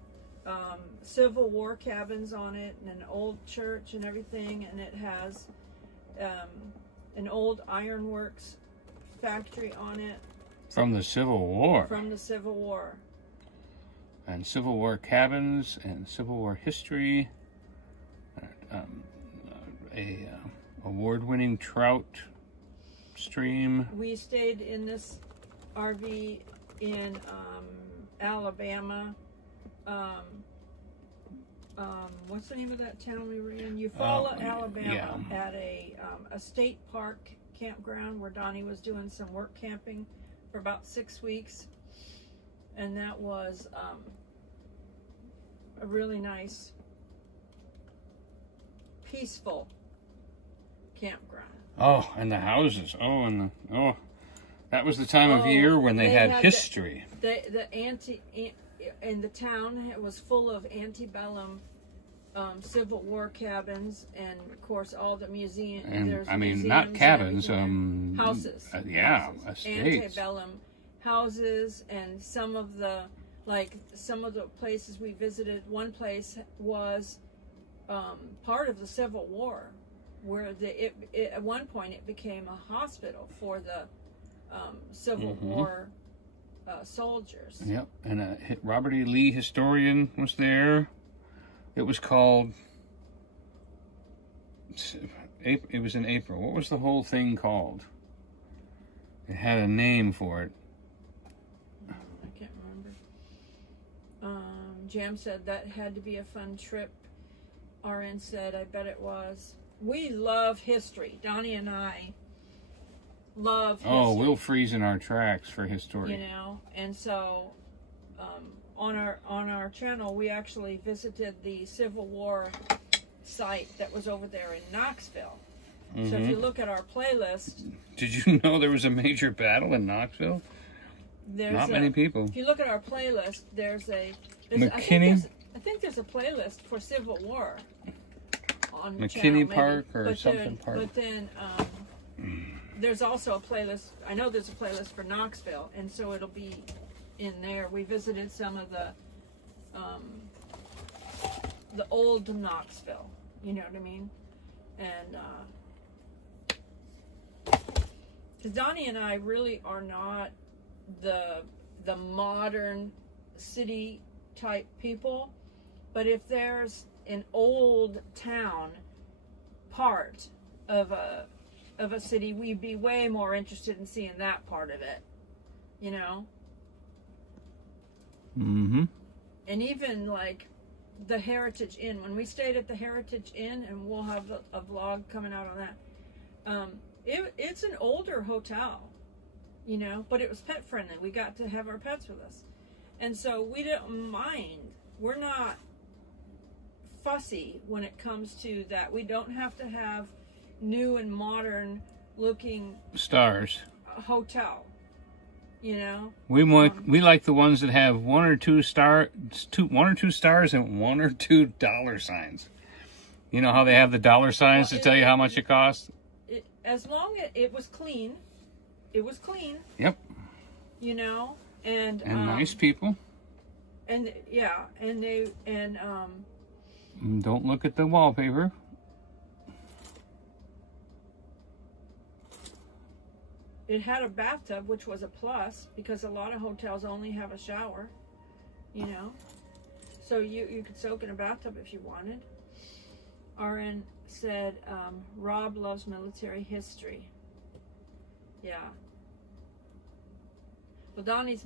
Civil War cabins on it, and an old church and everything, and it has an old ironworks factory on it. From the Civil War. From the Civil War. And Civil War cabins and Civil War history. A award-winning trout stream. We stayed in this RV in Alabama. What's the name of that town we were in? Eufaula, Alabama, yeah. At a state park campground where Donnie was doing some work camping for about 6 weeks, and that was a really nice, peaceful campground. Oh, and the houses. That was the time of year when they had history. And the town was full of antebellum Civil War cabins, and of course all the museums. And not cabins, houses. Houses. Estates. Antebellum houses, and some of the places we visited. One place was part of the Civil War, where at one point it became a hospital for the Civil War soldiers. Yep, and a Robert E. Lee historian was there. It was called. It was in April. What was the whole thing called? It had a name for it. I can't remember. Jam said that had to be a fun trip. RN said, I bet it was. We love history. Donnie and I love history. Oh, we'll freeze in our tracks for history. You know, and so on our channel, we actually visited the Civil War site that was over there in Knoxville. Mm-hmm. So if you look at our playlist... Did you know there was a major battle in Knoxville? Not many people. If you look at our playlist, there's McKinney? I think there's a playlist for Civil War on McKinney channel, Park or something park. But then there's also a playlist. I know there's a playlist for Knoxville, and so it'll be in there. We visited some of the old Knoxville. You know what I mean? And because Donnie and I really are not the modern city type people, but if there's an old town part of a city, we'd be way more interested in seeing that part of it, you know. Mm-hmm. And even like the Heritage Inn, when we stayed at the Heritage Inn, and we'll have a vlog coming out on that. It's an older hotel, you know, but it was pet friendly. We got to have our pets with us, and so we didn't mind. We're not fussy when it comes to that. We don't have to have new and modern looking Stars. hotel. You know, We like the ones that have one or two stars and one or two dollar signs. You know how they have the dollar signs to tell you how much it costs? As long as it was clean. It was clean. Yep. You know, and nice people. And yeah, and they Don't look at the wallpaper. it had a bathtub, which was a plus because a lot of hotels only have a shower. You know, so you could soak in a bathtub if you wanted. RN said Rob loves military history. Yeah. Well, Donnie's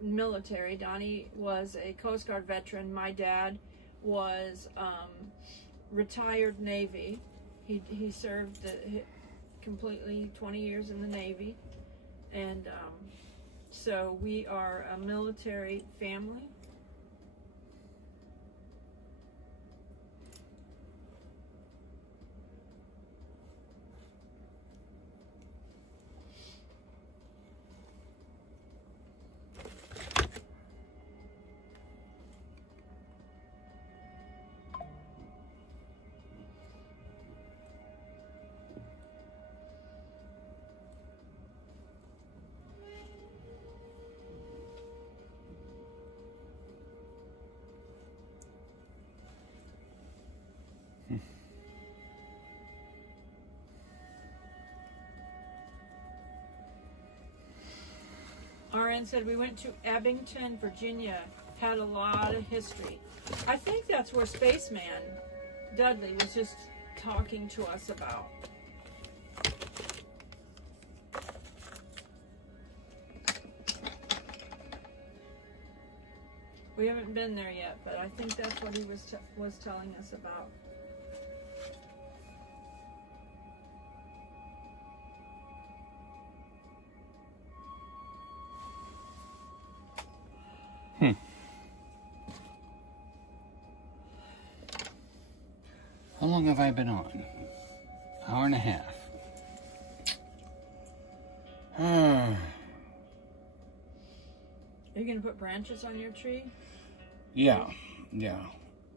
military. Donnie was a Coast Guard veteran. My dad was retired Navy. He served completely 20 years in the Navy, and so we are a military family. RN said we went to Abington, Virginia, had a lot of history. I think that's where Spaceman Dudley was just talking to us about. We haven't been there yet, but I think that's what he was telling us about. How long have I been on? Hour and a half. Are you gonna put branches on your tree? Yeah.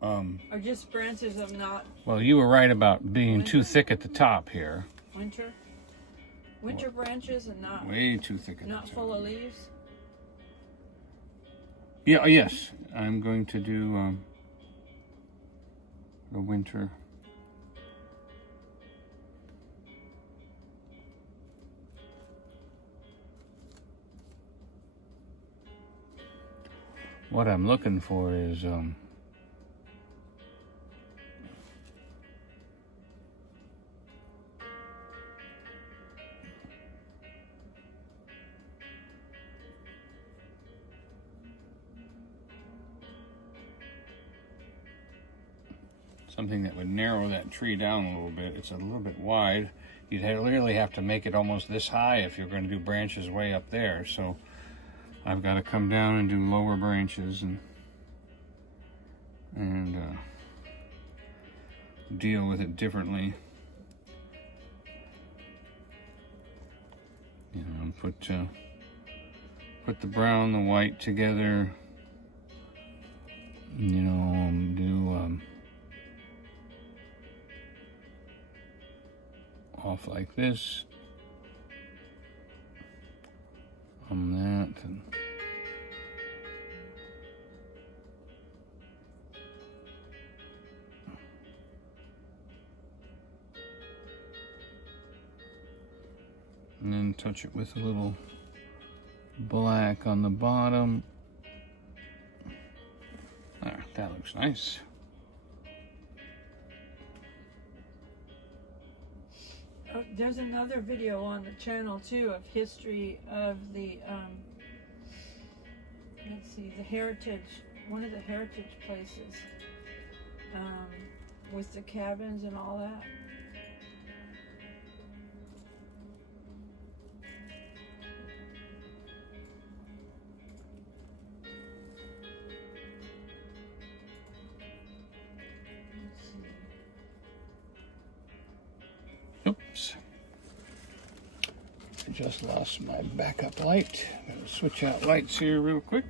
Or just branches of not Well, you were right about being too thick at the top here. winter? Winter branches and not Way too thick at the not top. full of leaves? Yeah, yes. I'm going to do the winter. What I'm looking for is something that would narrow that tree down a little bit. It's a little bit wide. You'd literally have to make it almost this high if you're going to do branches way up there. So I've got to come down and do lower branches and deal with it differently. You know, put the brown, the white together. You know, do off like this on that, and then touch it with a little black on the bottom. There, that looks nice. There's another video on the channel too of history of the let's see, the heritage, one of the heritage places with the cabins and all that. Oops. I just lost my backup light. I'm gonna switch out lights here real quick.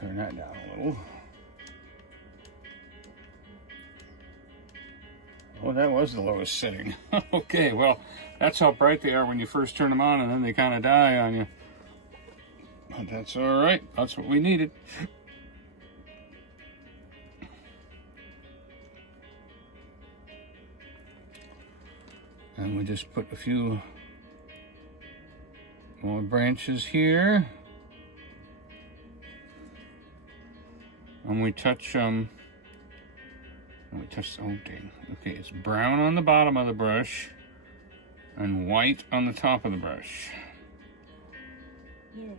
Turn that down a little. Oh, that was the lowest setting. Okay, well, that's how bright they are when you first turn them on, and then they kind of die on you. But that's all right. That's what we needed. And we just put a few more branches here. And we touch, oh dang. Okay, it's brown on the bottom of the brush and white on the top of the brush. There it is.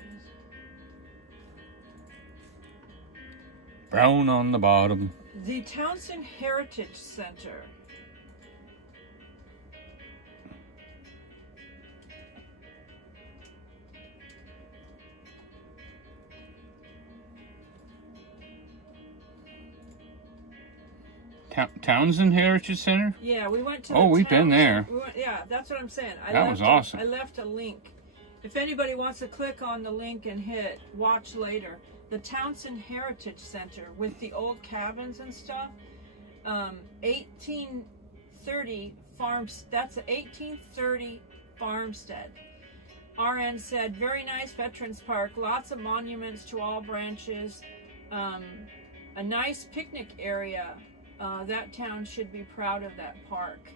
Brown on the bottom. The Townsend Heritage Center. Townsend Heritage Center? Yeah, we went to. Oh, we've been there. Yeah, that's what I'm saying. That was awesome. I left a link. If anybody wants to click on the link and hit watch later, the Townsend Heritage Center with the old cabins and stuff. 1830 farms. That's an 1830 farmstead. RN said, very nice Veterans Park. Lots of monuments to all branches. A nice picnic area. That town should be proud of that park.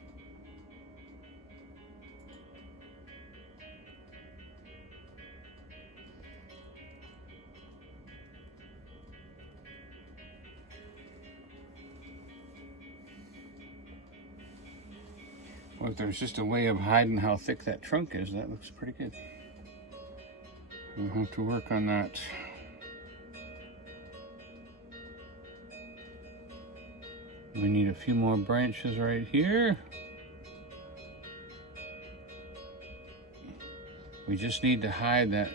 Well, if there's just a way of hiding how thick that trunk is, that looks pretty good. We'll have to work on that. We need a few more branches right here. We just need to hide that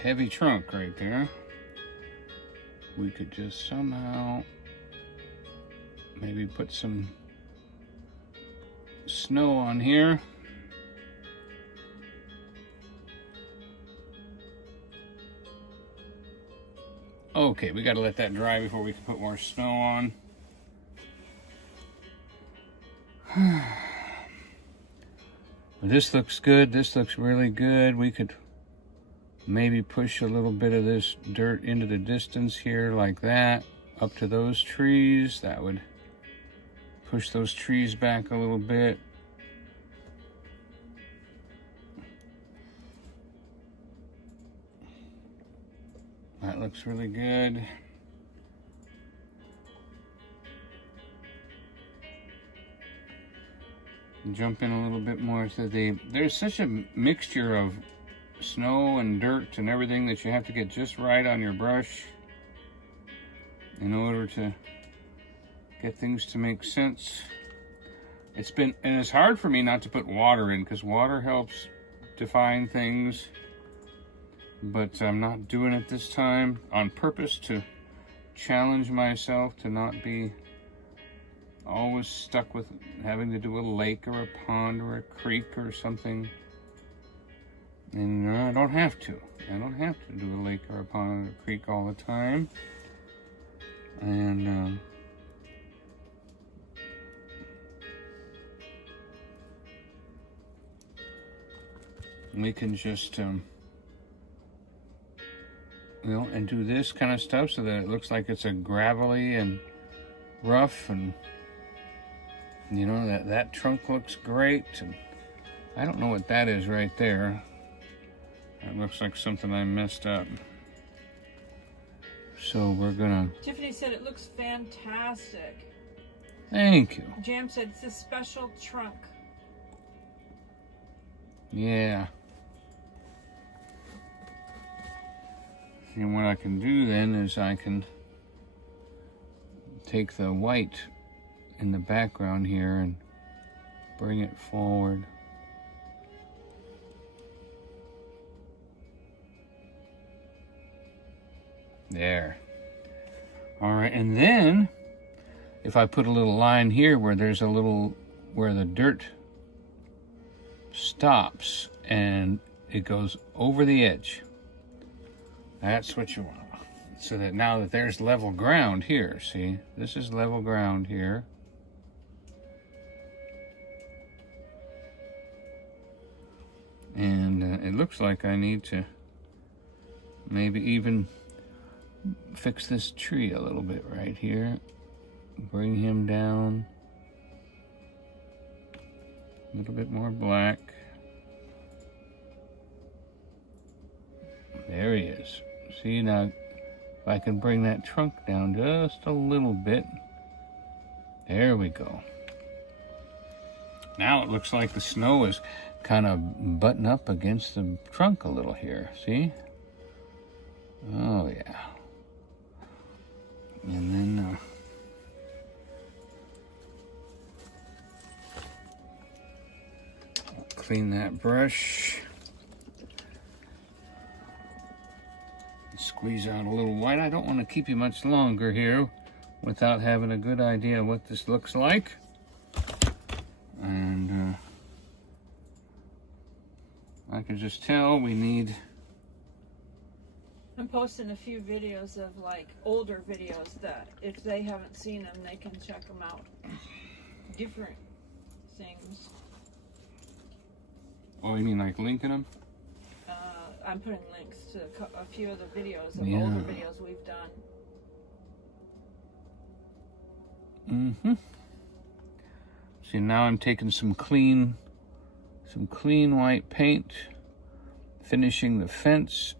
heavy trunk right there. We could just somehow maybe put some snow on here. Okay, we got to let that dry before we can put more snow on. This looks good. This looks really good. We could maybe push a little bit of this dirt into the distance here like that, up to those trees. That would push those trees back a little bit. That looks really good. Jump in a little bit more so there's such a mixture of snow and dirt and everything that you have to get just right on your brush in order to get things to make sense. It's hard for me not to put water in because water helps define things, but I'm not doing it this time on purpose to challenge myself to not be always stuck with having to do a lake or a pond or a creek or something. And I don't have to. I don't have to do a lake or a pond or a creek all the time. And we can just and do this kind of stuff so that it looks like it's a gravelly and rough, and that trunk looks great. And I don't know what that is right there. That looks like something I messed up. So we're gonna... Tiffany said it looks fantastic. Thank you. Jam said it's a special trunk. Yeah. And what I can do then is I can take the white in the background here and bring it forward. There. All right, and then if I put a little line here where there's a little, where the dirt stops and it goes over the edge. That's what you want. So that now that there's level ground here, see, this is level ground here. And it looks like I need to maybe even fix this tree a little bit right here. Bring him down. A little bit more black. There he is. See, now if I can bring that trunk down just a little bit. There we go. Now it looks like the snow is kind of button up against the trunk a little here. See? Oh, yeah. And then clean that brush. Squeeze out a little white. I don't want to keep you much longer here without having a good idea of what this looks like. And I can just tell we need... I'm posting a few videos of like older videos that if they haven't seen them, they can check them out. Different things. Oh, you mean like linking them? I'm putting links to a few of the videos of Yeah. older videos we've done. Mm-hmm. See, now I'm taking some clean white paint, finishing the fence,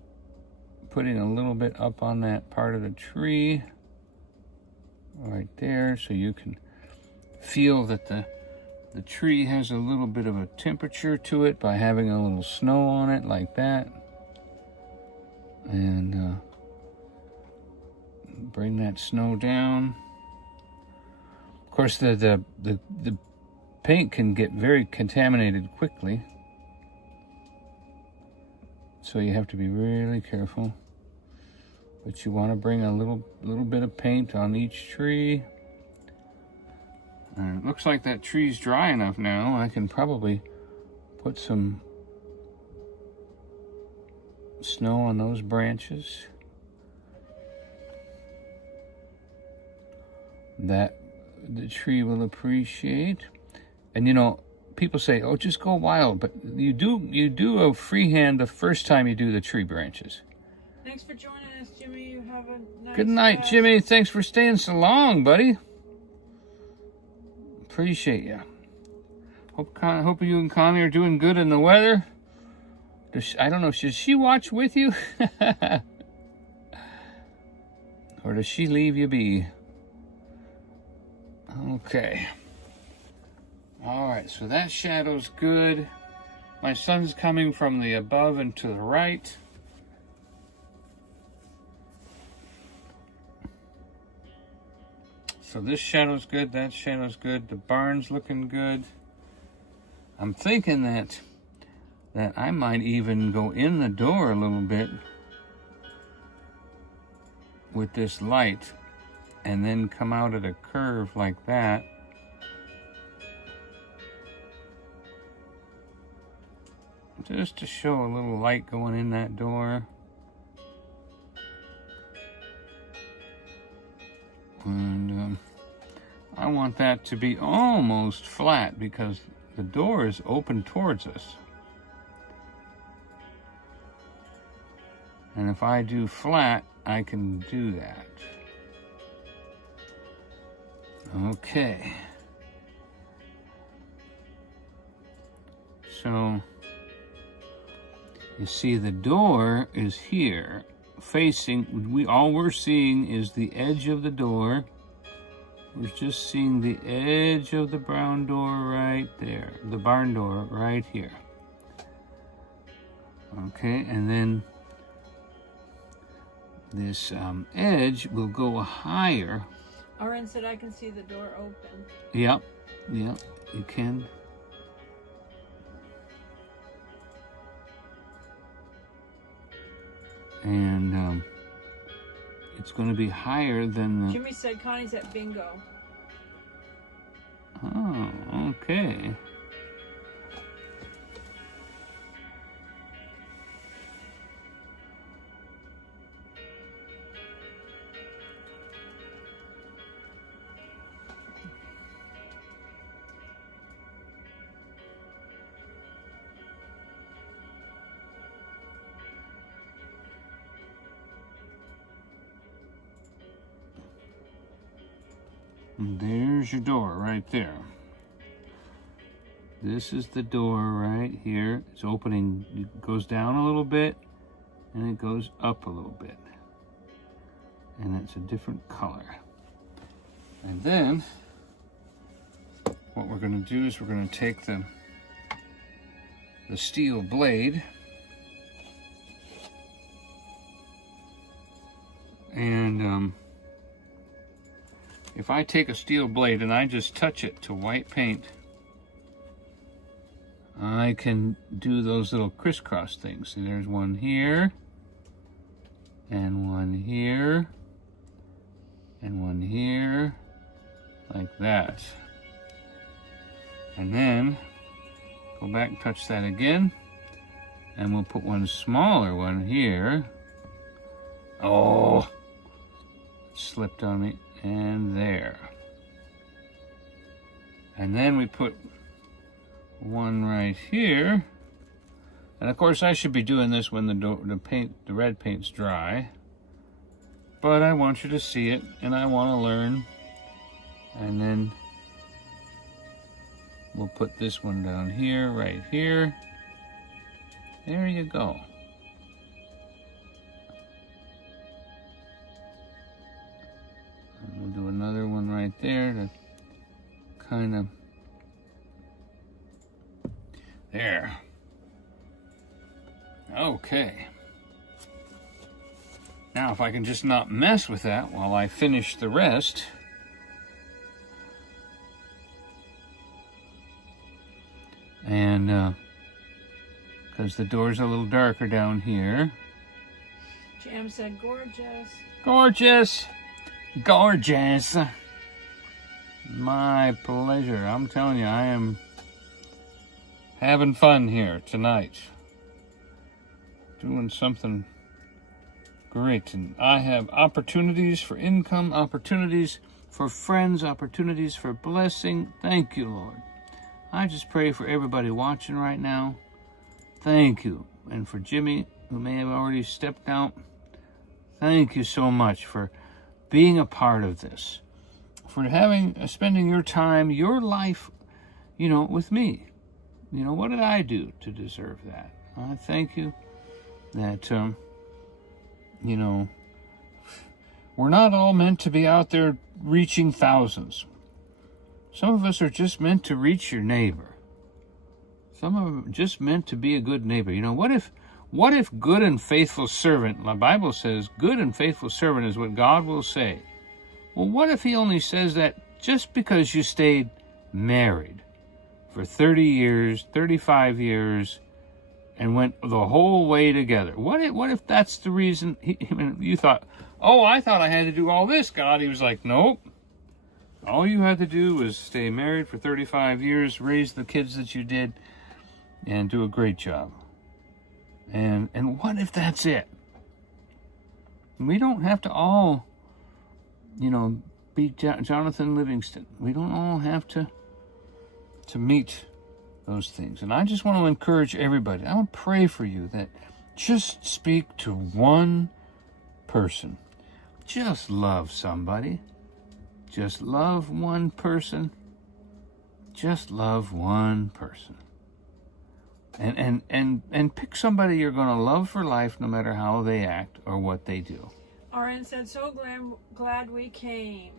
putting a little bit up on that part of the tree right there, so you can feel that the tree has a little bit of a temperature to it by having a little snow on it like that. And bring that snow down. Of course, the paint can get very contaminated quickly, so you have to be really careful. But you want to bring a little bit of paint on each tree. And it looks like that tree's dry enough now. I can probably put some snow on those branches. That the tree will appreciate. And you know, people say, "Oh, just go wild," but you do a freehand the first time you do the tree branches. Thanks for joining us, Jimmy. You have a nice Good night, rest. Jimmy. Thanks for staying so long, buddy. Appreciate you. Hope you and Connie are doing good in the weather. I don't know, should she watch with you? Or does she leave you be? Okay. All right, so that shadow's good. My sun's coming from the above and to the right. So this shadow's good, that shadow's good, the barn's looking good. I'm thinking that I might even go in the door a little bit with this light and then come out at a curve like that. Just to show a little light going in that door. And I want that to be almost flat because the door is open towards us. And if I do flat, I can do that. Okay. So, you see the door is here, facing, all we're seeing is the edge of the door. We're just seeing the edge of the brown door right there, the barn door right here. Okay, and then this edge will go higher. RN said I can see the door open. Yep, you can. And it's going to be higher than the... Jimmy said Connie's at bingo. Oh, okay. And there's your door right there. This is the door right here. It's opening, it goes down a little bit and it goes up a little bit. And it's a different color. And then what we're going to do is we're going to take the steel blade and if I take a steel blade and I just touch it to white paint, I can do those little crisscross things. And there's one here, and one here, and one here, like that. And then go back and touch that again, and we'll put one smaller one here. Oh, it slipped on me. And there. And then we put one right here. And of course I should be doing this when the red paint's dry. But I want you to see it and I want to learn. And then we'll put this one down here, right here. There you go. We'll do another one right there to kind of... There. Okay. Now if I can just not mess with that while I finish the rest. And because the door's a little darker down here. Jam said gorgeous. Gorgeous! Gorgeous. My pleasure. I'm telling you, I am having fun here tonight. Doing something great. And I have opportunities for income, opportunities for friends, opportunities for blessing. Thank you, Lord. I just pray for everybody watching right now. Thank you. And for Jimmy, who may have already stepped out, thank you so much for being a part of this, for spending your time, your life, with me. What did I do to deserve that? I thank you that, we're not all meant to be out there reaching thousands. Some of us are just meant to reach your neighbor. Some of them are just meant to be a good neighbor. What if good and faithful servant, the Bible says good and faithful servant is what God will say. Well, what if he only says that just because you stayed married for 30 years, 35 years, and went the whole way together? What if that's the reason you thought, oh, I thought I had to do all this, God? He was like, nope. All you had to do was stay married for 35 years, raise the kids that you did, and do a great job. And what if that's it? We don't have to all, be Jonathan Livingston. We don't all have to meet those things. And I just want to encourage everybody. I want to pray for you that just speak to one person. Just love somebody. Just love one person. Just love one person. And pick somebody you're going to love for life no matter how they act or what they do. RN said, so glad we came.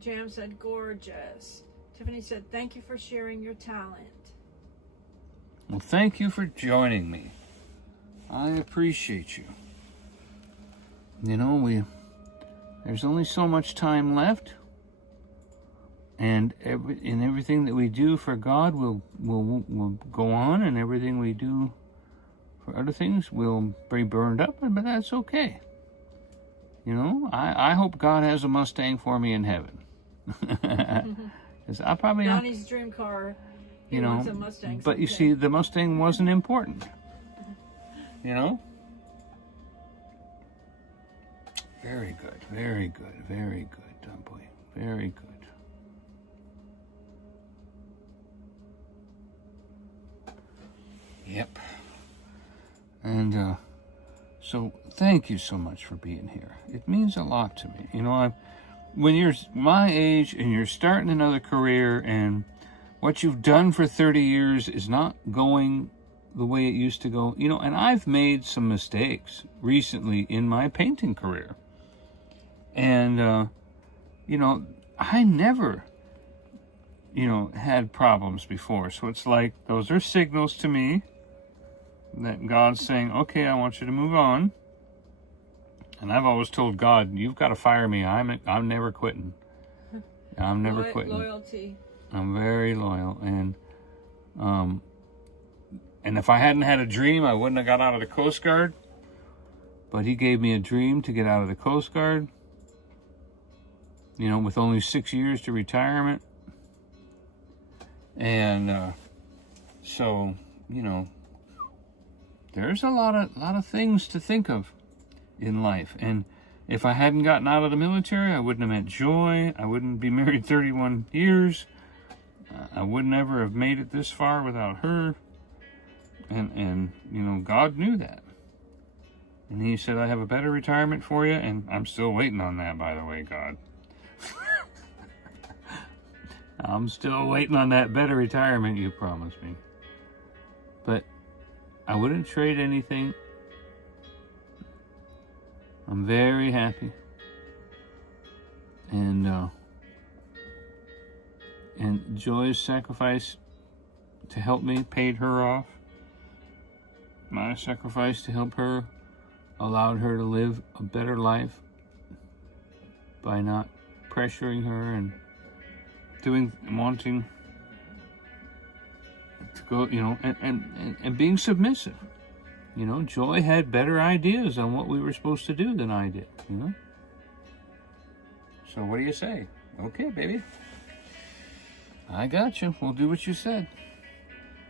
Jam said, gorgeous. Tiffany said, thank you for sharing your talent. Well, thank you for joining me. I appreciate you. you know, there's only so much time left, and everything that we do for God will go on, and everything we do for other things will be burned up, but that's okay. You know, I hope God has a Mustang for me in heaven. Because I probably, Donnie's dream car. He wants a Mustang but you someday. see, the Mustang wasn't important. You know? Very good, very good, very good, Dumpy. Very good. Yep. And so thank you so much for being here. It means a lot to me. You know, when you're my age and you're starting another career and what you've done for 30 years is not going the way it used to go, you know, and I've made some mistakes recently in my painting career. And, you know, I never, you know, had problems before. So it's like, those are signals to me that God's saying, okay, I want you to move on. And I've always told God, you've got to fire me. I'm never quitting. I'm never quitting. Loyalty. I'm very loyal. And if I hadn't had a dream, I wouldn't have got out of the Coast Guard. But he gave me a dream to get out of the Coast Guard. You know, with only 6 years to retirement. And so, you know, there's a lot of things to think of in life. And if I hadn't gotten out of the military, I wouldn't have met Joy. I wouldn't be married 31 years. I would never have made it this far without her. And you know, God knew that. And he said, I have a better retirement for you. And I'm still waiting on that, by the way, God. I'm still waiting on that better retirement you promised me. But I wouldn't trade anything. I'm very happy. And Joy's sacrifice to help me paid her off. My sacrifice to help her allowed her to live a better life by not pressuring her and wanting to go, you know, and being submissive. You know, Joy had better ideas on what we were supposed to do than I did, you know. So what do you say? Okay, baby. I got you. We'll do what you said.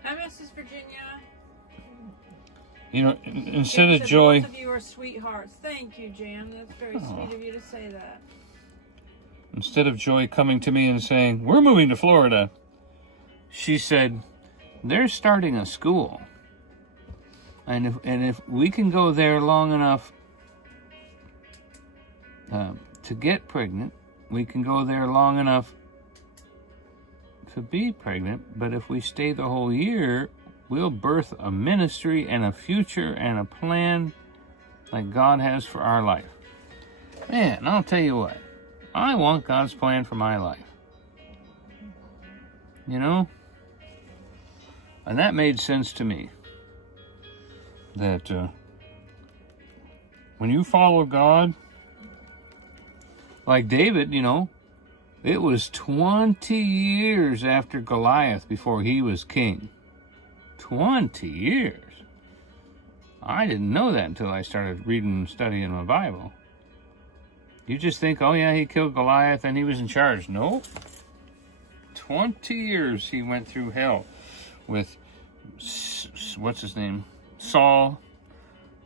Hi, Mrs. Virginia. You know, instead Jan of said, Joy... both of you are sweethearts. Thank you, Jan. That's very sweet of you to say that. Instead of Joy coming to me and saying, we're moving to Florida, she said, they're starting a school. And if we can go there long enough to get pregnant, we can go there long enough to be pregnant. But if we stay the whole year, we'll birth a ministry and a future and a plan like God has for our life. Man, I'll tell you what. I want God's plan for my life. You know? And that made sense to me. That when you follow God, like David, you know, it was 20 years after Goliath before he was king. 20 years. I didn't know that until I started reading and studying my Bible. You just think, oh yeah, he killed Goliath and he was in charge. Nope. 20 years he went through hell with, what's his name? Saul,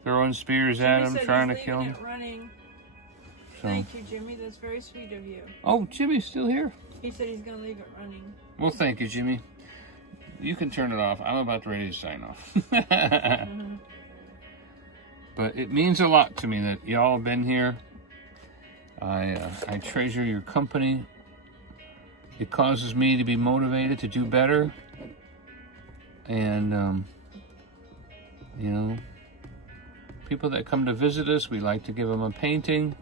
throwing spears at him, trying to kill him. Running. So, Thank you, Jimmy. That's very sweet of you. oh, Jimmy's still here. He said he's going to leave it running. Well, thank you, Jimmy. You can turn it off. I'm about ready to sign off. But it means a lot to me that y'all have been here. I treasure your company. It causes me to be motivated to do better. And, you know, people that come to visit us, we like to give them a painting.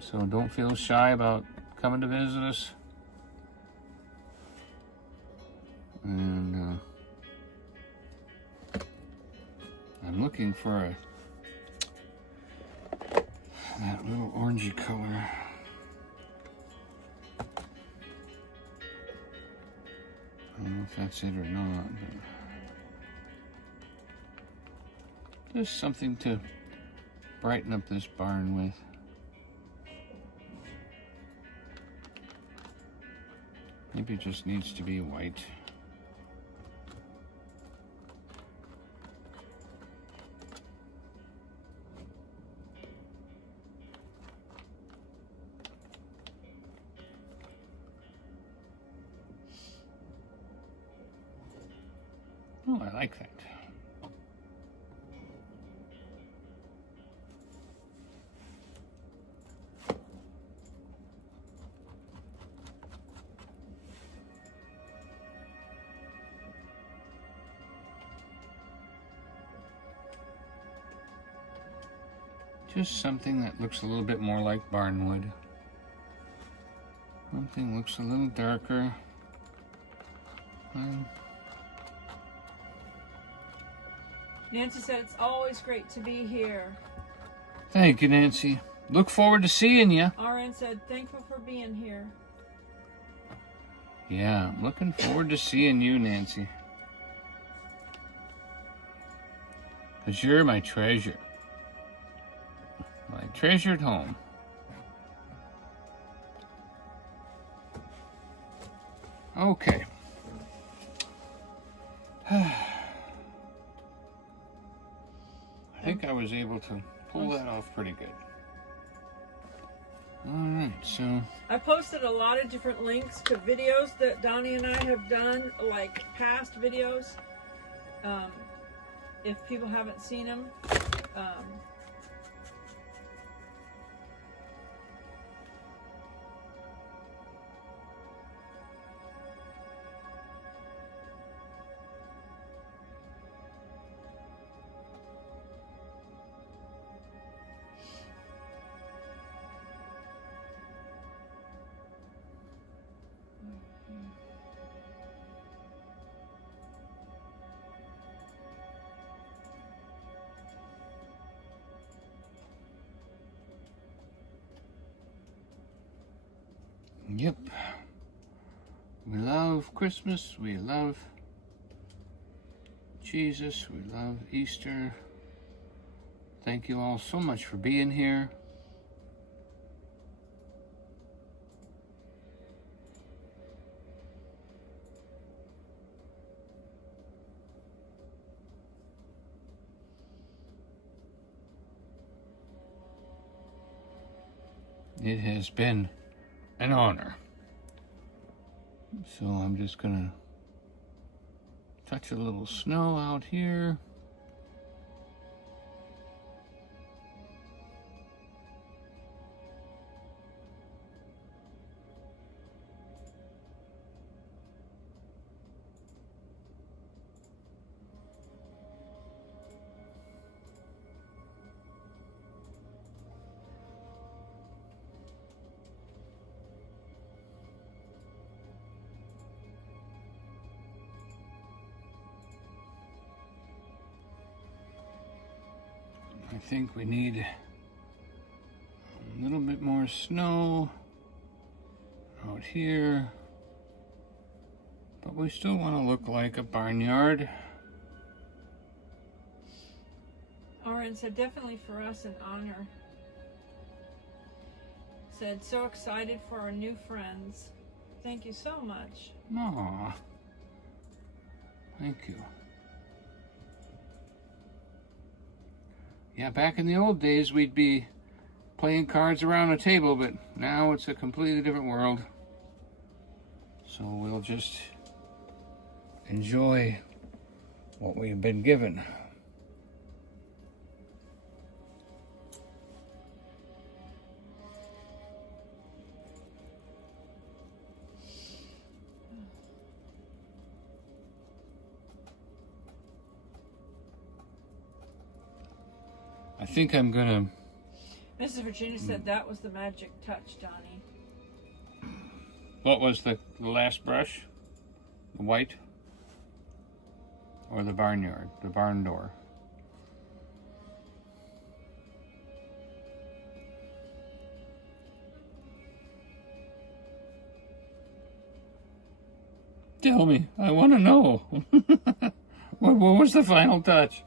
So don't feel shy about coming to visit us. And I'm looking for that little orangey color. I don't know if that's it or not, but just something to brighten up this barn with. Maybe it just needs to be white. Oh, I like that. Just something that looks a little bit more like barnwood. Something looks a little darker. Nancy said it's always great to be here. Thank you, Nancy. Look forward to seeing you. RN said thankful for being here. Yeah, I'm looking forward to seeing you, Nancy. 'Cause you're my treasure. My treasured home. Okay. I think I was able to pull that off pretty good. Alright, so... I posted a lot of different links to videos that Donnie and I have done, like past videos. If people haven't seen them. Yep. We love Christmas. We love Jesus. We love Easter. Thank you all so much for being here. It has been an honor. So I'm just gonna touch a little snow out here. I think we need a little bit more snow out here, but we still want to look like a barnyard. RN said definitely for us an honor. Said so excited for our new friends. Thank you so much. Aw, thank you. Yeah, back in the old days, we'd be playing cards around a table, but now it's a completely different world. So we'll just enjoy what we've been given. I think I'm gonna... Mrs. Virginia said that was the magic touch, Donnie. What was the last brush? The white? Or the barnyard? The barn door? Tell me. I want to know. What was the final touch?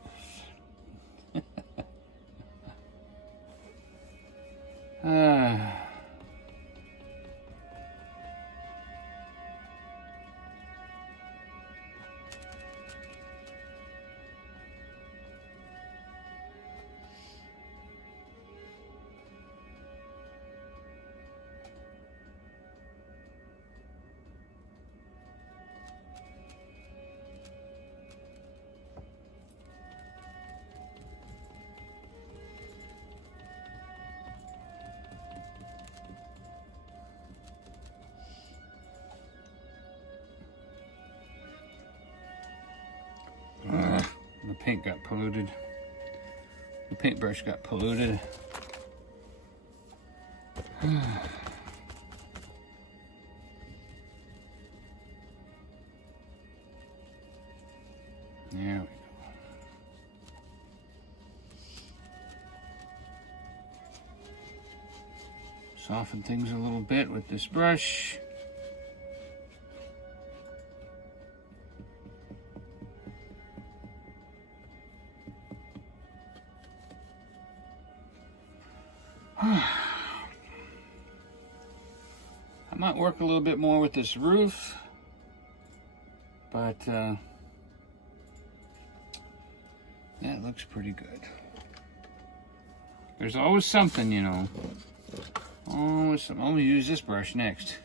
The paint got polluted. The paintbrush got polluted. There we go. Soften things a little bit with this brush. I might work a little bit more with this roof, but that looks pretty good. There's always something, you know. Always something. I'm gonna use this brush next.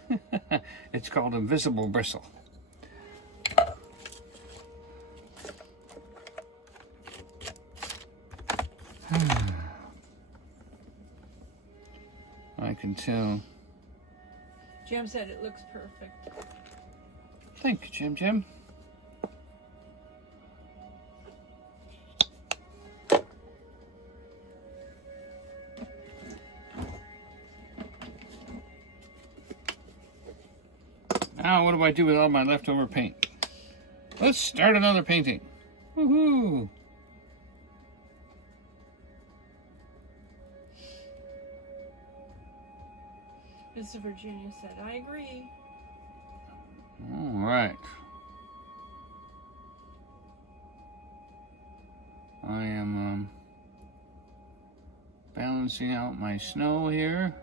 It's called Invisible Bristle. I can tell. Jim said it looks perfect. Thank you, Jim Jim. Now what do I do with all my leftover paint? Let's start another painting. Woohoo! Mr. Virginia said, I agree. All right. I am balancing out my snow here.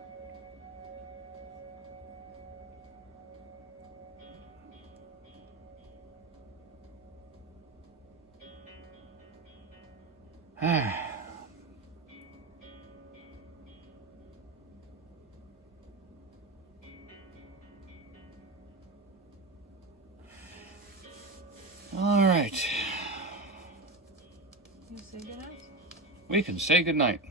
All right. You say goodnight? We can say goodnight.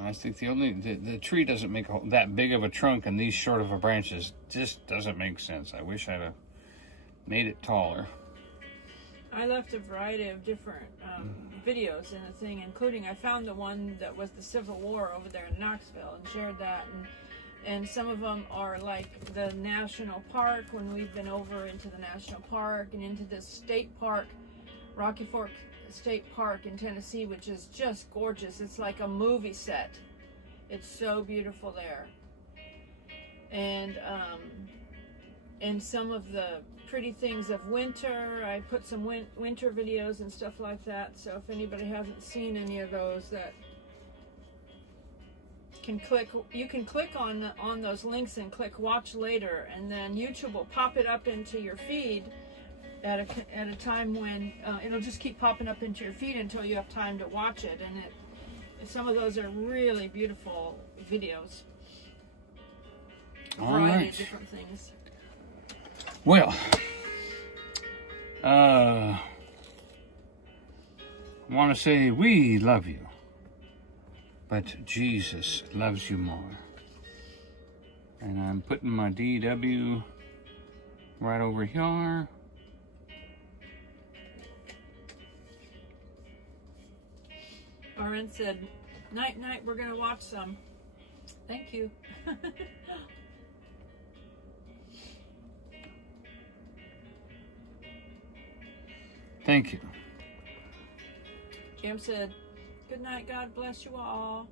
I think the tree doesn't make that big of a trunk and these short of a branches just doesn't make sense. I wish I'd have made it taller. I left a variety of different videos in the thing, including I found the one that was the Civil War over there in Knoxville and shared that. And some of them are like the national park, when we've been over into the national park and into this state park, Rocky Fork State Park in Tennessee, which is just gorgeous. It's like a movie set. It's so beautiful there. And some of the pretty things of winter. I put some winter videos and stuff like that. So if anybody hasn't seen any of those, that you can click on those links and click watch later, and then YouTube will pop it up into your feed at a time when it'll just keep popping up into your feed until you have time to watch it. And some of those are really beautiful videos. A variety of different things. Well, I want to say we love you, but Jesus loves you more. And I'm putting my DW right over here. Lauren said, night, night, we're going to watch some. Thank you. Thank you. Jim said, good night, God bless you all.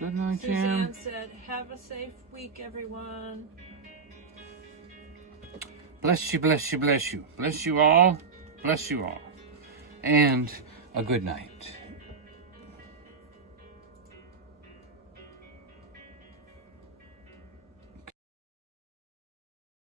Good night, Suzanne Jim. said, have a safe week, everyone. Bless you, bless you, bless you. Bless you all. Bless you all. And a good night.